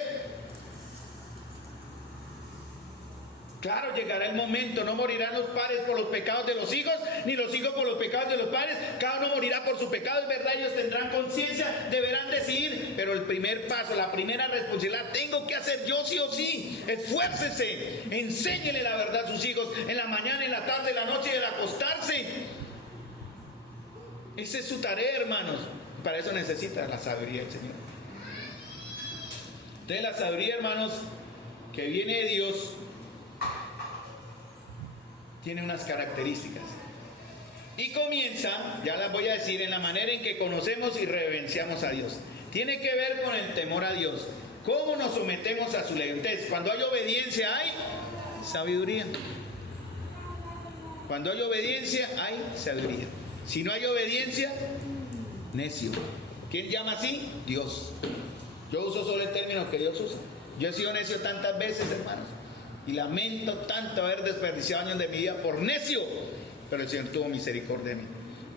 Claro, llegará el momento, no morirán los padres por los pecados de los hijos, ni los hijos por los pecados de los padres. Cada uno morirá por su pecado, es verdad, ellos tendrán conciencia, deberán decidir, pero el primer paso, la primera responsabilidad, tengo que hacer yo sí o sí. Esfuércese, enséñele la verdad a sus hijos, en la mañana, en la tarde, en la noche y al acostarse. Esa es su tarea, hermanos. Para eso necesita la sabiduría del Señor. Entonces la sabiduría, hermanos, que viene de Dios, tiene unas características y comienza, ya las voy a decir, en la manera en que conocemos y reverenciamos a Dios. Tiene que ver con el temor a Dios, cómo nos sometemos a su ley. Entonces, cuando hay obediencia hay sabiduría. Cuando hay obediencia hay sabiduría. Si no hay obediencia, necio. ¿Quién llama así? Dios. Yo uso solo el término que Dios usa. Yo he sido necio tantas veces, hermanos, y lamento tanto haber desperdiciado años de mi vida por necio, pero el Señor tuvo misericordia de mí.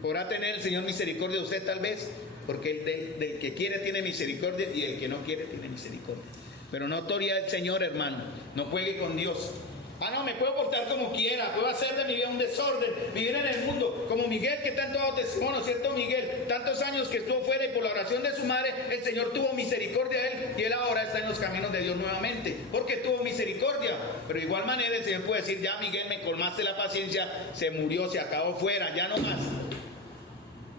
¿Podrá tener el Señor misericordia de usted tal vez? Porque del que quiere tiene misericordia y el que no quiere tiene misericordia. Pero no toría el Señor, hermano, no juegue con Dios. Ah, no, me puedo portar como quiera, puedo hacer de mi vida un desorden, vivir en el mundo, como Miguel, que tanto ha dado testimonio, ¿cierto, Miguel? Tantos años que estuvo fuera y por la oración de su madre, el Señor tuvo misericordia de él y él ahora está en los caminos de Dios nuevamente, porque tuvo misericordia. Pero de igual manera el Señor puede decir, ya Miguel, me colmaste la paciencia, se murió, se acabó, fuera, ya no más.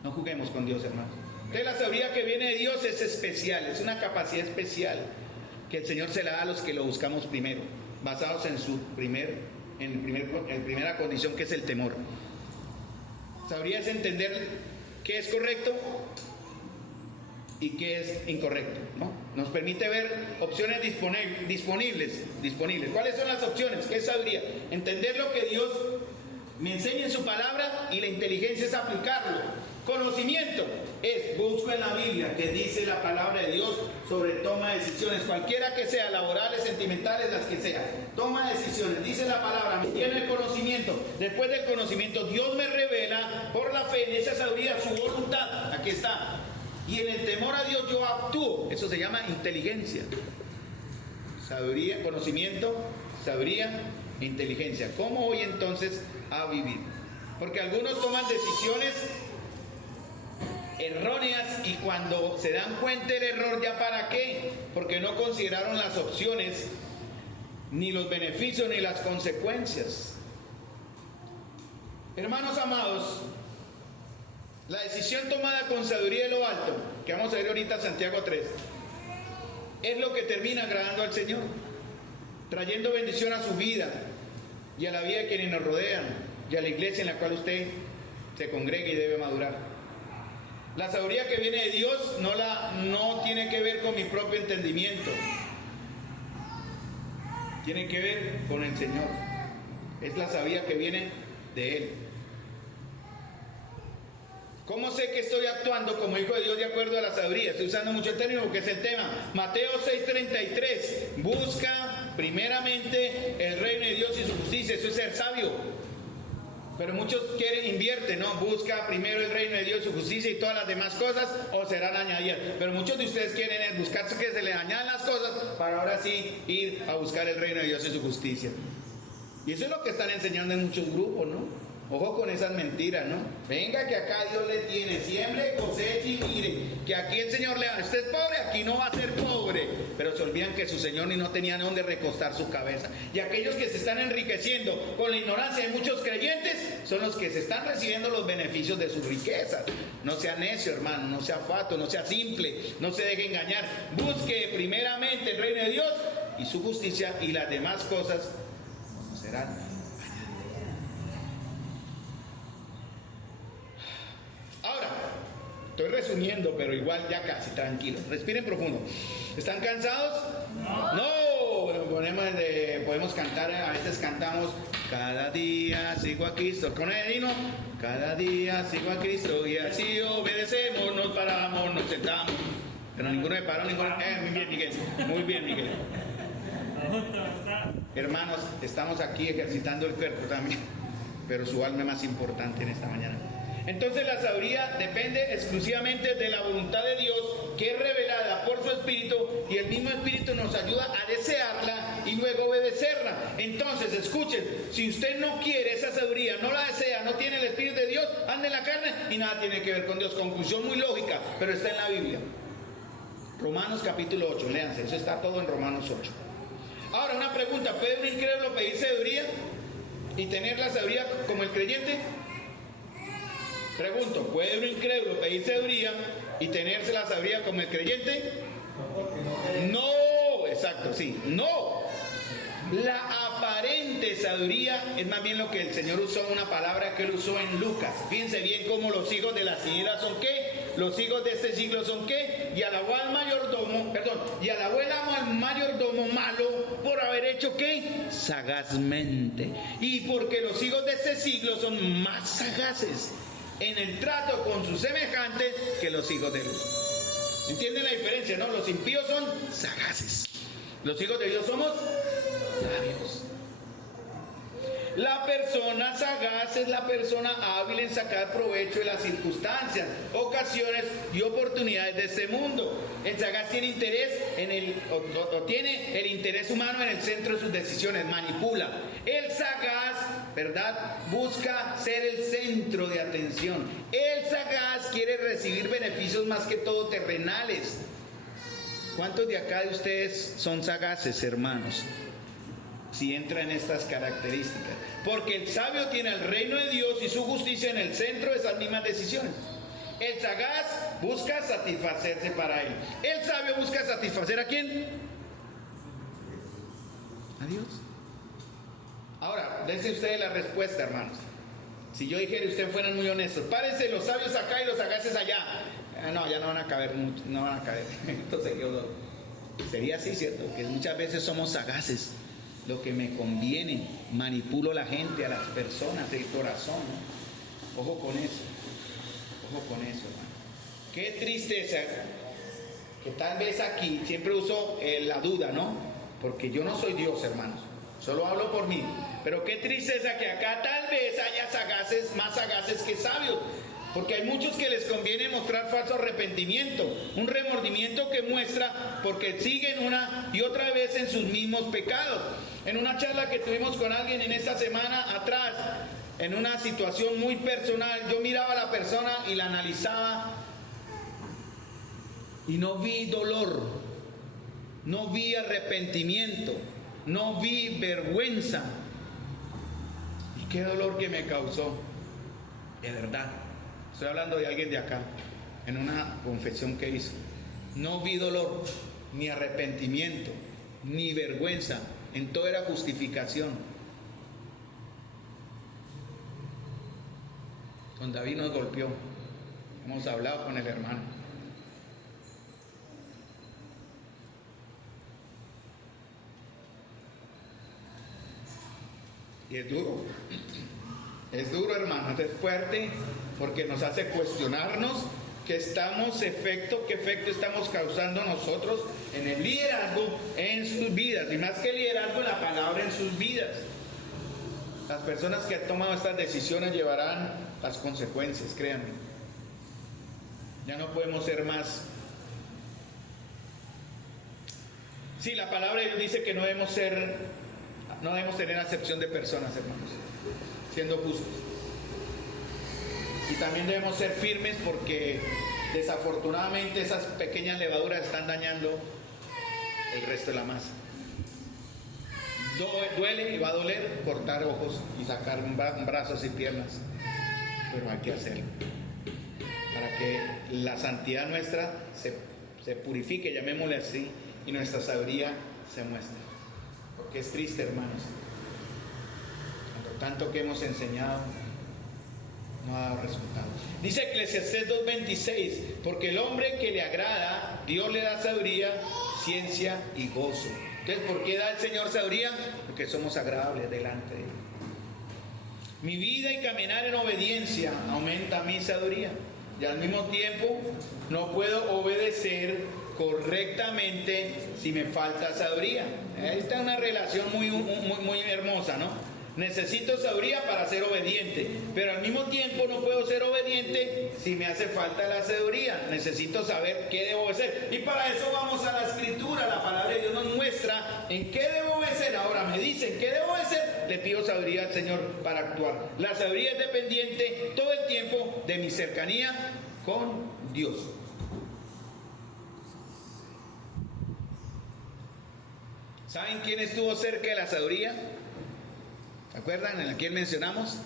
No juguemos con Dios, hermano. Entonces la sabiduría que viene de Dios es especial, es una capacidad especial que el Señor se la da a los que lo buscamos primero, basados en su primera condición, que es el temor. Sabiduría es entender qué es correcto y qué es incorrecto, ¿no? Nos permite ver opciones disponibles. ¿Cuáles son las opciones? ¿Qué es sabiduría? Entender lo que Dios me enseña en su palabra, y la inteligencia es aplicarlo. Conocimiento es, busco en la Biblia que dice la palabra de Dios sobre toma de decisiones, cualquiera que sea, laborales, sentimentales, las que sean. Toma de decisiones, dice la palabra, me tiene el conocimiento. Después del conocimiento, Dios me revela por la fe en esa sabiduría su voluntad. Aquí está. Y en el temor a Dios yo actúo. Eso se llama inteligencia. Sabiduría, conocimiento, sabiduría, inteligencia. ¿Cómo voy entonces a vivir? Porque algunos toman decisiones erróneas y cuando se dan cuenta del error, ¿ya para qué? Porque no consideraron las opciones, ni los beneficios, ni las consecuencias. Hermanos amados, la decisión tomada con sabiduría de lo alto, que vamos a ver ahorita Santiago 3, es lo que termina agradando al Señor, trayendo bendición a su vida y a la vida de quienes nos rodean y a la iglesia en la cual usted se congrega y debe madurar. La sabiduría que viene de Dios no tiene que ver con mi propio entendimiento, tiene que ver con el Señor. Es la sabiduría que viene de Él. ¿Cómo sé que estoy actuando como hijo de Dios de acuerdo a la sabiduría? Estoy usando mucho el término porque es el tema. Mateo 6:33. Busca primeramente el reino de Dios y su justicia. Eso es ser sabio. Pero muchos invierten, ¿no? Busca primero el reino de Dios, su justicia y todas las demás cosas, o serán añadidas. Pero muchos de ustedes quieren buscar que se les añadan las cosas para ahora sí ir a buscar el reino de Dios y su justicia. Y eso es lo que están enseñando en muchos grupos, ¿no? Ojo con esas mentiras, ¿no? Venga que acá Dios le tiene, siembre, coseche y mire, que aquí el Señor le da, usted es pobre, aquí no va a ser pobre. Pero se olvidan que su Señor ni no tenía dónde recostar su cabeza. Y aquellos que se están enriqueciendo con la ignorancia de muchos creyentes son los que se están recibiendo los beneficios de sus riquezas. No sea necio, hermano, no sea fato, no sea simple, no se deje engañar. Busque primeramente el reino de Dios y su justicia, y las demás cosas no serán. Ahora, estoy resumiendo, pero igual ya casi, tranquilos. Respiren profundo. ¿Están cansados? No. Podemos cantar, a veces cantamos, cada día sigo a Cristo. Con el himno, cada día sigo a Cristo y así obedecemos, nos paramos, nos sentamos. Pero ninguno me paró, ninguno. Muy bien, Miguel. Muy bien, Miguel. Hermanos, estamos aquí ejercitando el cuerpo también, pero su alma es más importante en esta mañana. Entonces la sabiduría depende exclusivamente de la voluntad de Dios, que es revelada por su Espíritu, y el mismo Espíritu nos ayuda a desearla y luego obedecerla. Entonces, escuchen, si usted no quiere esa sabiduría, no la desea, no tiene el Espíritu de Dios, anda en la carne y nada tiene que ver con Dios. Conclusión muy lógica, pero está en la Biblia. Romanos capítulo 8, léanse, eso está todo en Romanos 8. Ahora, una pregunta, ¿puede un incrédulo pedir sabiduría y tener la sabiduría como el creyente? Pregunto, ¿puede un incrédulo pedir sabiduría y tenerse la sabiduría como el creyente? No, exacto, sí, no. La aparente sabiduría es más bien lo que el Señor usó, una palabra que él usó en Lucas. Fíjense bien cómo los hijos de las tinieblas son qué, los hijos de este siglo son qué, y alabó al mayordomo, y alabó el amo al mayordomo malo por haber hecho qué, sagazmente. Y porque los hijos de este siglo son más sagaces. en el trato con sus semejantes que los hijos de luz. ¿Entienden la diferencia, no? Los impíos son sagaces. Los hijos de Dios somos sabios. La persona sagaz es la persona hábil en sacar provecho de las circunstancias, ocasiones y oportunidades de este mundo. El sagaz tiene interés tiene el interés humano en el centro de sus decisiones, manipula. El sagaz, ¿verdad?, busca ser el centro de atención. El sagaz quiere recibir beneficios más que todo terrenales. ¿Cuántos de acá de ustedes son sagaces, hermanos? Si entra en estas características. Porque el sabio tiene el reino de Dios y su justicia en el centro de esas mismas decisiones. El sagaz busca satisfacerse para él. El sabio busca satisfacer ¿a quién? A Dios. Ahora, dense ustedes la respuesta, hermanos. Si yo dijera y ustedes fueran muy honestos, párense los sabios acá y los sagaces allá. No, ya no van a caber mucho, no van a caber. Entonces sería así, ¿cierto? Que muchas veces somos sagaces. Lo que me conviene, manipulo a la gente, a las personas, el corazón, ¿no? Ojo con eso, hermano. Qué tristeza que tal vez aquí, siempre uso la duda, ¿no? Porque yo no soy Dios, hermanos, solo hablo por mí. Pero qué tristeza que acá tal vez haya sagaces, más sagaces que sabios. Porque hay muchos que les conviene mostrar falso arrepentimiento, un remordimiento que muestra porque siguen una y otra vez en sus mismos pecados. En una charla que tuvimos con alguien en esta semana atrás, en una situación muy personal, yo miraba a la persona y la analizaba y no vi dolor, no vi arrepentimiento, no vi vergüenza. Y qué dolor que me causó, de verdad. Estoy hablando de alguien de acá, en una confesión que hizo. No vi dolor, ni arrepentimiento, ni vergüenza. En todo era justificación. Don David nos golpeó. Hemos hablado con el hermano. Y es duro. Es duro, hermano. Es fuerte porque nos hace cuestionarnos qué efecto estamos causando nosotros en el liderazgo en sus vidas, y más que liderazgo en la palabra en sus vidas. Las personas que han tomado estas decisiones llevarán las consecuencias, créanme. Ya no podemos ser más. Sí, la palabra de Dios dice que no debemos tener acepción de personas, hermanos, siendo justos. Y también debemos ser firmes porque desafortunadamente esas pequeñas levaduras están dañando el resto de la masa. Duele y va a doler cortar ojos y sacar brazos y piernas, pero hay que hacerlo para que la santidad nuestra se purifique, llamémosle así, y nuestra sabiduría se muestre. Porque es triste, hermanos, cuando tanto que hemos enseñado no ha dado resultados. Dice Eclesiastés 2:26, porque el hombre que le agrada, Dios le da sabiduría, ciencia y gozo. Entonces, ¿por qué da el Señor sabiduría? Porque somos agradables delante de Él. Mi vida y caminar en obediencia aumenta mi sabiduría, y al mismo tiempo no puedo obedecer correctamente si me falta sabiduría. Esta es una relación muy hermosa, ¿no? Necesito sabiduría para ser obediente, pero al mismo tiempo no puedo ser obediente si me hace falta la sabiduría. Necesito saber qué debo hacer, y para eso vamos a la Escritura. La palabra de Dios nos muestra en qué debo obedecer. Ahora me dicen qué debo hacer, le pido sabiduría al Señor para actuar. La sabiduría es dependiente todo el tiempo de mi cercanía con Dios. ¿Saben quién estuvo cerca de la sabiduría? ¿Se acuerdan? ¿En quién mencionamos?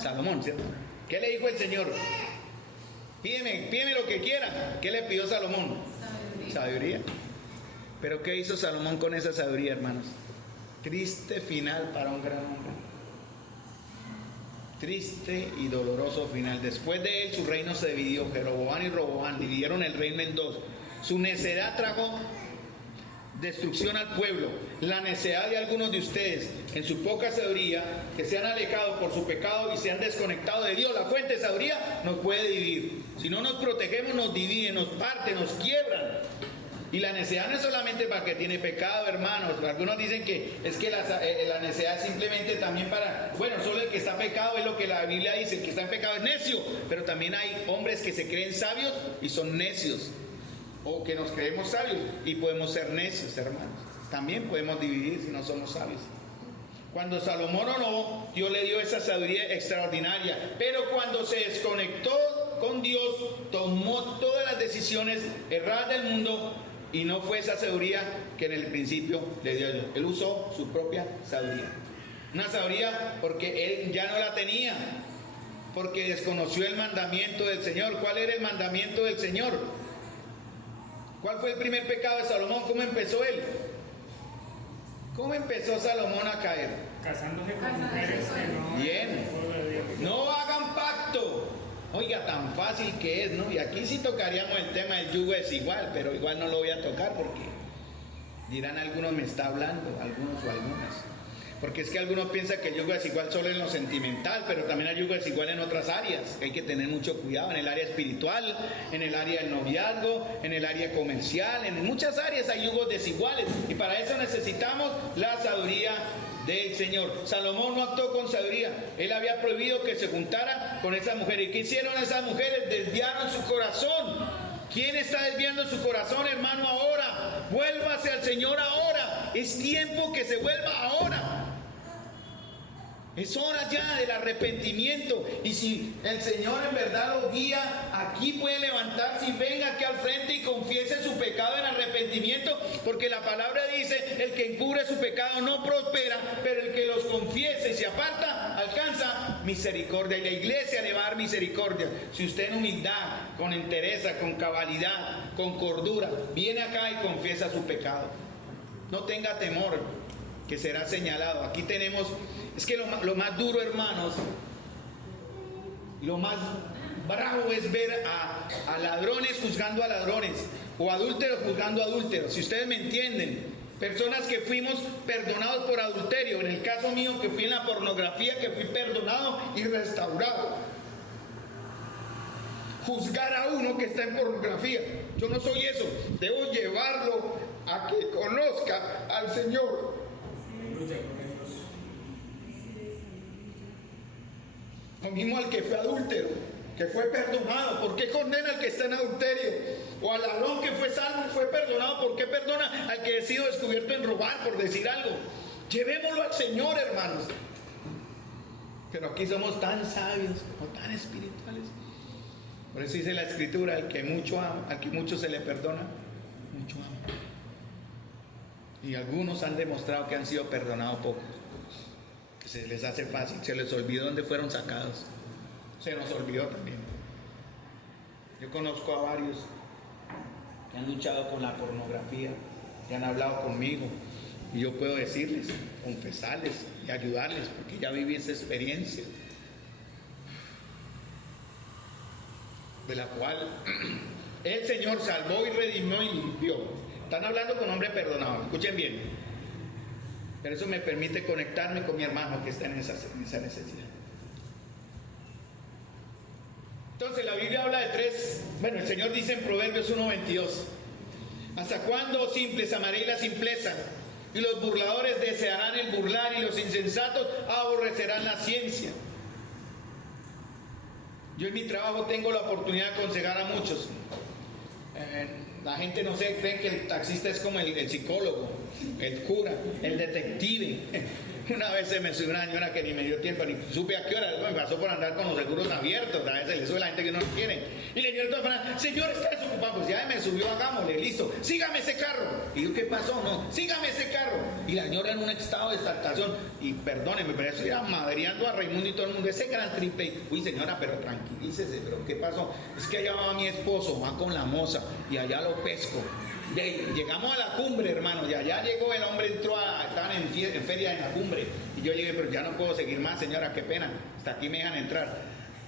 Salomón, ¿cierto? ¿Qué le dijo el Señor? Pídeme lo que quiera. ¿Qué le pidió Salomón? Sabiduría. ¿Pero qué hizo Salomón con esa sabiduría, hermanos? Triste final para un gran hombre. Triste y doloroso final. Después de él su reino se dividió. Jeroboam y Roboam dividieron el reino en dos. Su necedad trajo destrucción al pueblo, la necedad de algunos de ustedes, en su poca sabiduría, que se han alejado por su pecado y se han desconectado de Dios, la fuente de sabiduría, nos puede dividir. Si no nos protegemos, nos dividen, nos parten, nos quiebran. Y la necedad no es solamente para que tiene pecado, hermanos. Algunos dicen que es que la necedad es simplemente también para, bueno, solo el que está pecado es lo que la Biblia dice, el que está en pecado es necio, pero también hay hombres que se creen sabios y son necios, o que nos creemos sabios y podemos ser necios, hermanos. También podemos dividir si no somos sabios. Cuando Salomón oró, Dios le dio esa sabiduría extraordinaria, pero cuando se desconectó con Dios, tomó todas las decisiones erradas del mundo y no fue esa sabiduría que en el principio le dio Dios. Él usó su propia sabiduría. Una sabiduría porque él ya no la tenía, porque desconoció el mandamiento del Señor. ¿Cuál era el mandamiento del Señor? ¿Cuál fue el primer pecado de Salomón? ¿Cómo empezó él? ¿Cómo empezó Salomón a caer? Casándose con mujeres que no. Bien. No hagan pacto. Oiga, tan fácil que es, ¿no? Y aquí sí tocaríamos el tema del yugo desigual, pero igual no lo voy a tocar porque dirán algunos me está hablando, algunos o algunas. Porque es que algunos piensan que el yugo desigual solo en lo sentimental, pero también hay yugo desigual en otras áreas, que hay que tener mucho cuidado, en el área espiritual, en el área del noviazgo, en el área comercial, en muchas áreas hay yugos desiguales, y para eso necesitamos la sabiduría del Señor. Salomón no actuó con sabiduría, él había prohibido que se juntara con esas mujeres. ¿Y qué hicieron esas mujeres? Desviaron su corazón. ¿Quién está desviando su corazón, hermano, ahora? Vuélvase al Señor ahora. Es tiempo que se vuelva ahora. Es hora ya del arrepentimiento. Y si el Señor en verdad lo guía, aquí puede levantarse y venga aquí al frente y confiese su pecado en arrepentimiento, porque la palabra dice, el que encubre su pecado no prospera, pero el que los confiese y se aparta, alcanza misericordia. Y la iglesia le va a dar misericordia. Si usted en humildad, con entereza, con cabalidad, con cordura, viene acá y confiesa su pecado, no tenga temor, que será señalado. Aquí tenemos, es que lo más duro, hermanos, lo más bravo es ver a ladrones juzgando a ladrones, o adúlteros juzgando a adúlteros. Si ustedes me entienden, personas que fuimos perdonados por adulterio, en el caso mío que fui en la pornografía, que fui perdonado y restaurado. Juzgar a uno que está en pornografía, yo no soy eso, debo llevarlo a que conozca al Señor. Lo mismo al que fue adúltero, que fue perdonado. ¿Por qué condena al que está en adulterio? O al ladrón que fue salvo y fue perdonado, ¿por qué perdona al que ha sido descubierto en robar, por decir algo? Llevémoslo al Señor, hermanos. Pero aquí somos tan sabios o tan espirituales. Por eso dice la Escritura, al que mucho ama, al que mucho se le perdona, mucho ama. Y algunos han demostrado que han sido perdonados pocos. Se les hace fácil, se les olvidó dónde fueron sacados. Se nos olvidó también. Yo conozco a varios que han luchado con la pornografía, que han hablado conmigo, y yo puedo decirles, confesarles y ayudarles, porque ya viví esa experiencia, de la cual el Señor salvó y redimió y limpió. Están hablando con hombres perdonados, escuchen bien. Pero eso me permite conectarme con mi hermano que está en esa necesidad. Entonces la Biblia habla de tres. Bueno, el Señor dice en Proverbios 1:22: ¿hasta cuándo, simples, amaréis la simpleza? Y los burladores desearán el burlar, y los insensatos aborrecerán la ciencia. Yo en mi trabajo tengo la oportunidad de aconsejar a muchos. La gente no sé, creen que el taxista es como el psicólogo, el cura, el detective. Una vez se me subió una señora que ni me dio tiempo, ni supe a qué hora, me pasó por andar con los seguros abiertos, a veces le sube la gente que no lo quiere. Y le dio el teléfono: señor, está desocupado. Pues ya me subió, hagámosle, listo, sígame ese carro. Y yo, ¿qué pasó? No, sígame ese carro. Y la señora en un estado de exaltación, y perdóneme, pero eso era madreando a Raimundo y todo el mundo, ese gran triple. Uy, señora, pero tranquilícese, pero ¿qué pasó? Es que allá va mi esposo, va con la moza, y allá lo pesco. Llegamos a la cumbre, hermano, y allá llegó el hombre, estaban en feria en la cumbre, y yo llegué, pero ya no puedo seguir más, señora, qué pena, hasta aquí me dejan entrar.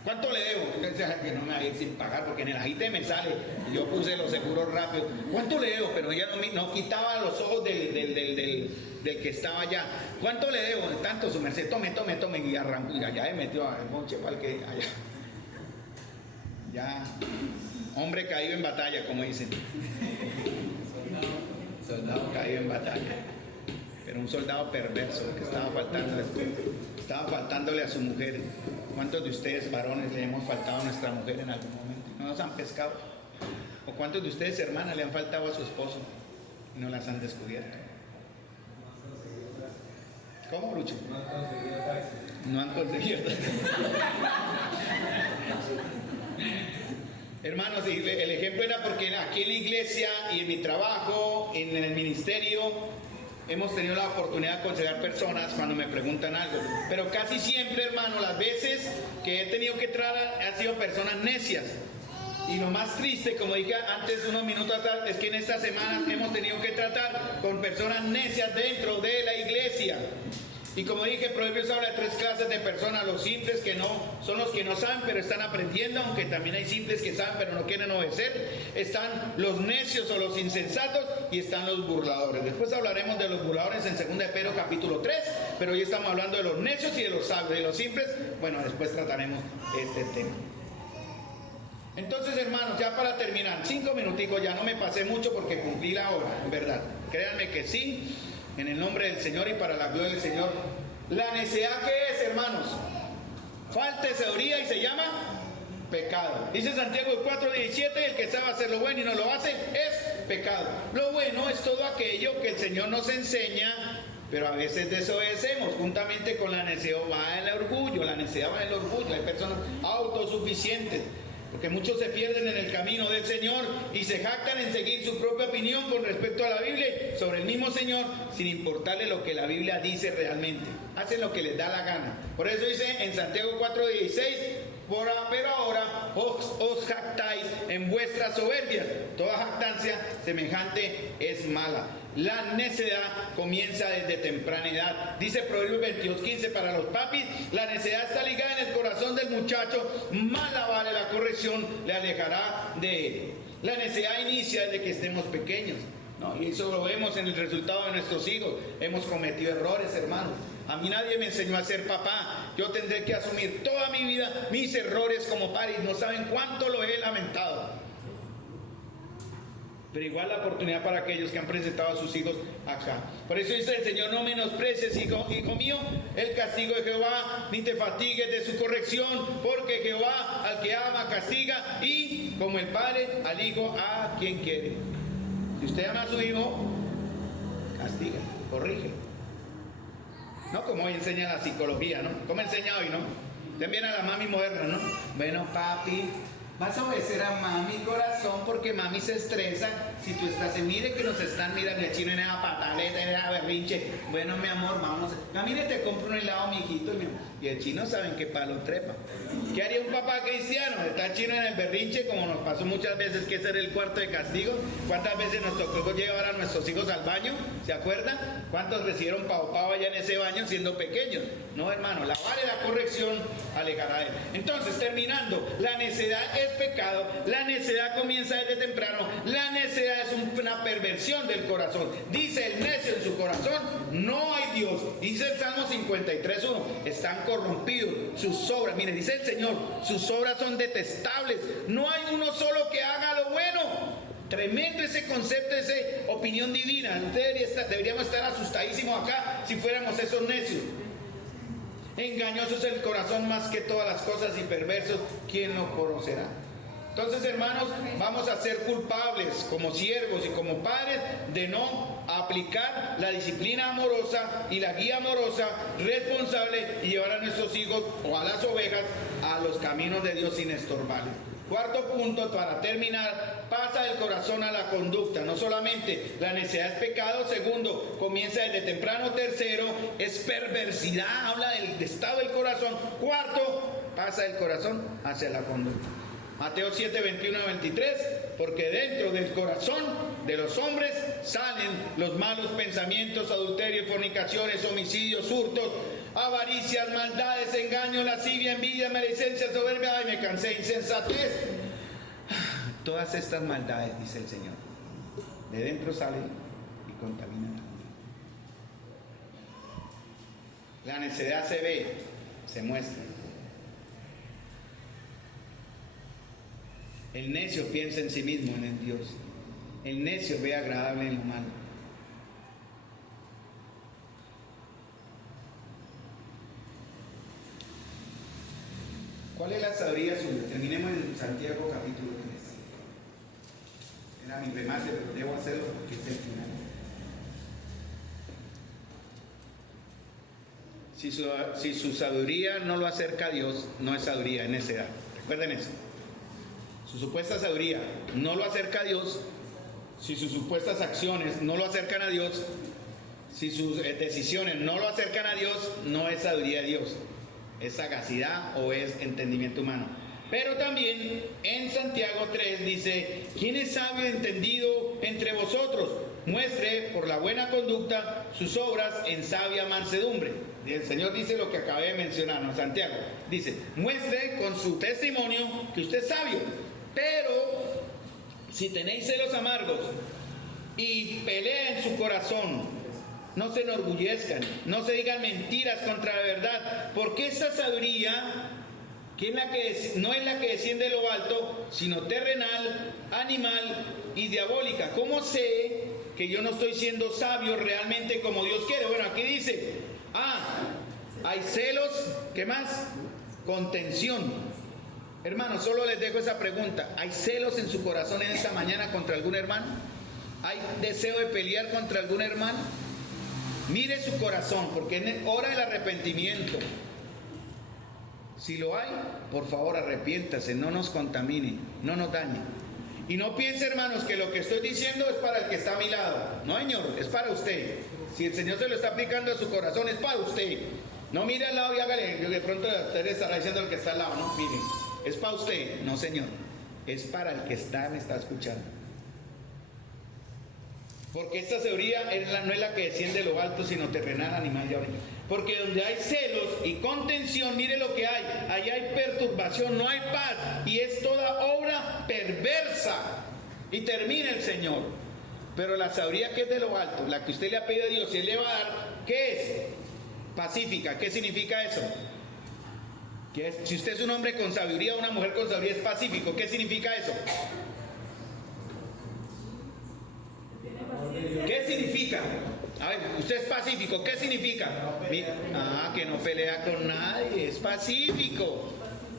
¿Cuánto le debo? Que no me va a ir sin pagar porque en el agite me sale. Yo puse los seguros rápido. ¿Cuánto le debo? Pero ya no quitaba los ojos del que estaba allá. ¿Cuánto le debo? Tanto, su merced, tome. Y arrancó. Y allá me metió a monche para que allá. Ya. Hombre caído en batalla, como dicen. Soldado caído en batalla. Pero un soldado perverso que estaba faltándole a su mujer. ¿Cuántos de ustedes, varones, le hemos faltado a nuestra mujer en algún momento? ¿No nos han pescado? ¿O cuántos de ustedes, hermanas, le han faltado a su esposo y no las han descubierto? ¿Cómo, Lucho? No han conseguido. Hermanos, el ejemplo era porque aquí en la iglesia y en mi trabajo, en el ministerio, hemos tenido la oportunidad de aconsejar personas cuando me preguntan algo. Pero casi siempre, hermano, las veces que he tenido que tratar han sido personas necias. Y lo más triste, como dije antes, unos minutos atrás, es que en esta semana hemos tenido que tratar con personas necias dentro de la iglesia. Y como dije, Proverbios habla de 3 clases de personas: los simples, que no son los que no saben pero están aprendiendo, aunque también hay simples que saben pero no quieren obedecer. Están los necios o los insensatos, y están los burladores. Después hablaremos de los burladores en 2 de Pedro capítulo 3, pero hoy estamos hablando de los necios y de los sabios. Y los simples, bueno, después trataremos este tema. Entonces, hermanos, ya para terminar, 5 minuticos, ya no me pasé mucho porque cumplí la hora, en verdad. Créanme que sí. En el nombre del Señor y para la gloria del Señor. La necedad, ¿qué es, hermanos? Falta de sabiduría y se llama pecado. Dice Santiago 4:17: el que sabe hacer lo bueno y no lo hace es pecado. Lo bueno es todo aquello que el Señor nos enseña, pero a veces desobedecemos. Juntamente con la necedad va el orgullo. La necedad va el orgullo. Hay personas autosuficientes, porque muchos se pierden en el camino del Señor y se jactan en seguir su propia opinión con respecto a la Biblia sobre el mismo Señor, sin importarle lo que la Biblia dice realmente. Hacen lo que les da la gana. Por eso dice en Santiago 4:16: pero ahora os jactáis en vuestras soberbias. Toda jactancia semejante es mala. La necedad comienza desde temprana edad. Dice Proverbios 22:15 para los papis: la necedad está ligada en el corazón del muchacho, mala vale la corrección, le alejará de él. La necedad inicia desde que estemos pequeños, ¿no? Y eso lo vemos en el resultado de nuestros hijos. Hemos cometido errores, hermanos. A mí nadie me enseñó a ser papá. Yo tendré que asumir toda mi vida mis errores como padre. No saben cuánto lo he lamentado. Pero igual la oportunidad para aquellos que han presentado a sus hijos acá. Por eso dice el Señor: no menosprecies, hijo mío, el castigo de Jehová, ni te fatigues de su corrección, porque Jehová al que ama castiga, y como el padre al hijo a quien quiere. Si usted ama a su hijo, castiga, corrige. No como hoy enseña la psicología, ¿no? Como enseña hoy, ¿no? También a la mami moderna, ¿no? Bueno, papi, vas a obedecer a mami, corazón, porque mami se estresa. Si tú estás en, mire que nos están mirando el chino en esa pataleta, en esa berrinche. Bueno, mi amor, vamos. Mire, te compro un helado, mijito. Y el chino saben que palo trepa. ¿Qué haría un papá cristiano? Está el chino en el berrinche, como nos pasó muchas veces, que ese era el cuarto de castigo. ¿Cuántas veces nos tocó llevar a nuestros hijos al baño? ¿Se acuerdan? ¿Cuántos recibieron pau allá en ese baño siendo pequeños? No, hermano, la vara de la corrección alejará de él. Entonces, terminando, la necedad es pecado. La necedad comienza desde temprano. La necedad es una perversión del corazón. Dice el necio en su corazón: no hay Dios. Dice el Salmo 53:1: están corrompidos sus obras. Mire, dice el Señor: sus obras son detestables. No hay uno solo que haga lo bueno. Tremendo ese concepto, esa opinión divina. Deberíamos estar asustadísimos acá si fuéramos esos necios. Engañoso es el corazón más que todas las cosas, y perversos, ¿quién lo conocerá? Entonces, hermanos, vamos a ser culpables como siervos y como padres de no aplicar la disciplina amorosa y la guía amorosa responsable y llevar a nuestros hijos o a las ovejas a los caminos de Dios sin estorbarles. Cuarto punto, para terminar: pasa del corazón a la conducta. No solamente la necedad es pecado. Segundo, comienza desde temprano. Tercero, es perversidad, habla del estado del corazón. Cuarto, pasa del corazón hacia la conducta. Mateo 7:21-23: porque dentro del corazón de los hombres salen los malos pensamientos, adulterios, fornicaciones, homicidios, hurtos, avaricias, maldades, engaños, lascivia, envidia, maledicencia, soberbia, ay, me cansé, insensatez. Todas estas maldades, dice el Señor, de dentro salen y contaminan. La necedad se ve, se muestra. El necio piensa en sí mismo, en el Dios. El necio ve agradable en lo malo. ¿Cuál es la sabiduría suya? Terminemos en Santiago capítulo 3. Era mi remate, pero debo hacerlo porque es el final. Si su sabiduría no lo acerca a Dios, no es sabiduría, es necedad. Recuerden eso. Su supuesta sabiduría no lo acerca a Dios, si sus supuestas acciones no lo acercan a Dios, si sus decisiones no lo acercan a Dios, no es sabiduría de Dios, es sagacidad o es entendimiento humano. Pero también en Santiago 3 dice: ¿quién es sabio y entendido entre vosotros? Muestre por la buena conducta sus obras en sabia mansedumbre. Y el Señor dice lo que acabé de mencionar, ¿no? Santiago dice: muestre con su testimonio que usted es sabio. Pero si tenéis celos amargos y pelea en su corazón, no se enorgullezcan, no se digan mentiras contra la verdad, porque esta sabiduría, que no es la que desciende de lo alto, sino terrenal, animal y diabólica. ¿Cómo sé que yo no estoy siendo sabio realmente como Dios quiere? Bueno, aquí dice: hay celos, ¿qué más? Contención. Hermanos, solo les dejo esa pregunta: ¿hay celos en su corazón en esta mañana contra algún hermano? ¿Hay deseo de pelear contra algún hermano? Mire su corazón, porque es hora del arrepentimiento. Si lo hay, por favor arrepiéntase, no nos contamine, no nos dañe. Y no piense, hermanos, que lo que estoy diciendo es para el que está a mi lado. No, Señor, es para usted. Si el Señor se lo está aplicando a su corazón, es para usted. No mire al lado y hágale, de pronto usted estará diciendo al que está al lado. No, mire, es para usted. No, Señor, es para el que me está escuchando. Porque esta sabiduría no es la que desciende de lo alto, sino terrenal, animal y diabólica. Porque donde hay celos y contención, mire lo que hay. Allí hay perturbación, no hay paz. Y es toda obra perversa. Y termina el Señor. Pero la sabiduría que es de lo alto, la que usted le ha pedido a Dios y Él le va a dar, ¿qué es? Pacífica. ¿Qué significa eso? Que si usted es un hombre con sabiduría, una mujer con sabiduría, es pacífico. ¿Qué significa eso? ¿Qué significa? A ver, usted es pacífico, ¿qué significa? Que no pelea con nadie, es pacífico.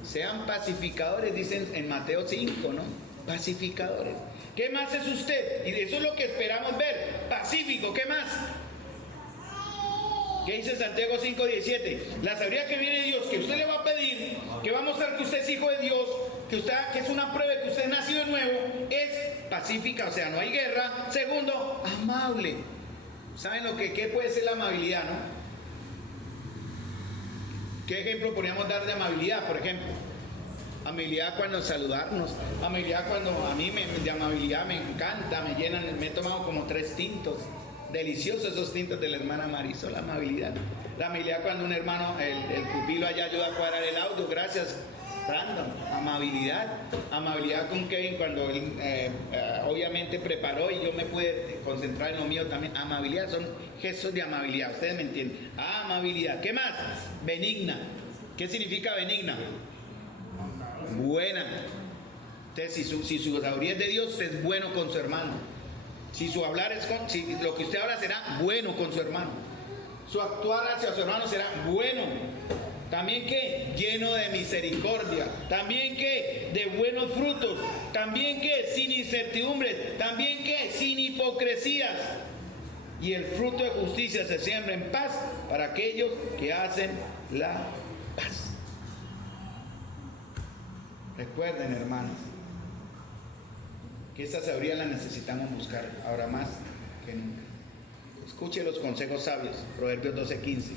Sean pacificadores, dicen en Mateo 5, ¿no? Pacificadores. ¿Qué más es usted? Y eso es lo que esperamos ver. Pacífico, ¿qué más? ¿Qué dice Santiago 5:17? La sabiduría que viene de Dios, que usted le va a pedir, que va a mostrar que usted es hijo de Dios, que es una prueba de que usted es nacido de nuevo, es pacífica, o sea, no hay guerra. Segundo, amable. ¿Saben qué puede ser la amabilidad, no? ¿Qué ejemplo podríamos dar de amabilidad, por ejemplo? Amabilidad cuando saludarnos, amabilidad cuando a mí de amabilidad me encanta, me llenan, me he tomado como 3 tintos. Deliciosos esos tintos de la hermana Marisol, la amabilidad. La amabilidad cuando un hermano, el pupilo allá ayuda a cuadrar el auto, gracias Brandon. Amabilidad con Kevin cuando él obviamente preparó y yo me pude concentrar en lo mío también. Amabilidad, son gestos de amabilidad, ustedes me entienden. Amabilidad, ¿qué más? Benigna. ¿Qué significa benigna? Buena. Entonces, si su sabiduría es de Dios, usted es bueno con su hermano. Si lo que usted habla será bueno con su hermano. Su actuar hacia su hermano será bueno. También que lleno de misericordia. También que de buenos frutos. También que sin incertidumbres. También que sin hipocresías. Y el fruto de justicia se siembra en paz para aquellos que hacen la paz. Recuerden, hermanos, que esta sabiduría la necesitamos buscar ahora más que nunca. Escuche los consejos sabios, Proverbios 12:15.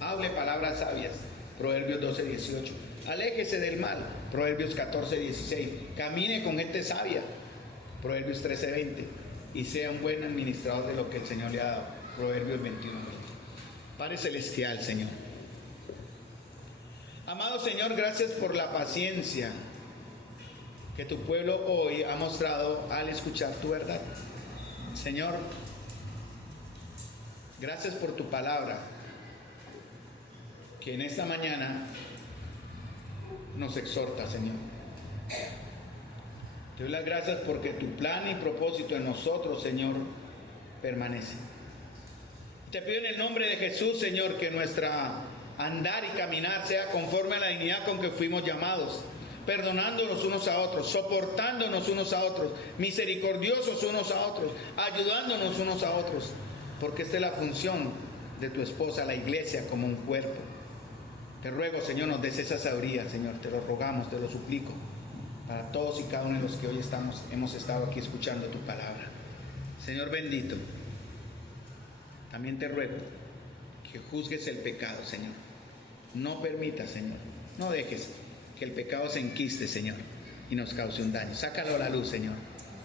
Hable palabras sabias, Proverbios 12:18. Aléjese del mal, Proverbios 14:16. Camine con gente sabia, Proverbios 13:20. Y sea un buen administrador de lo que el Señor le ha dado. Proverbios 21:20. Padre Celestial, Señor. Amado Señor, gracias por la paciencia que tu pueblo hoy ha mostrado al escuchar tu verdad. Señor, gracias por tu palabra, que en esta mañana nos exhorta, Señor. Te doy las gracias porque tu plan y propósito en nosotros, Señor, permanece. Te pido en el nombre de Jesús, Señor, que nuestra andar y caminar sea conforme a la dignidad con que fuimos llamados, perdonándonos unos a otros, soportándonos unos a otros, misericordiosos unos a otros, ayudándonos unos a otros, porque esta es la función de tu esposa, la iglesia, como un cuerpo. Te ruego, Señor, nos des esa sabiduría, Señor, te lo rogamos, te lo suplico, para todos y cada uno de los que hoy hemos estado aquí escuchando tu palabra. Señor bendito, también te ruego que juzgues el pecado, Señor. No permitas, Señor, no dejes que el pecado se enquiste, Señor, y nos cause un daño. Sácalo a la luz, Señor.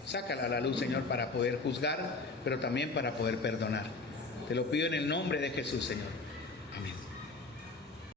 Sácalo a la luz, Señor, para poder juzgar, pero también para poder perdonar. Te lo pido en el nombre de Jesús, Señor. Amén.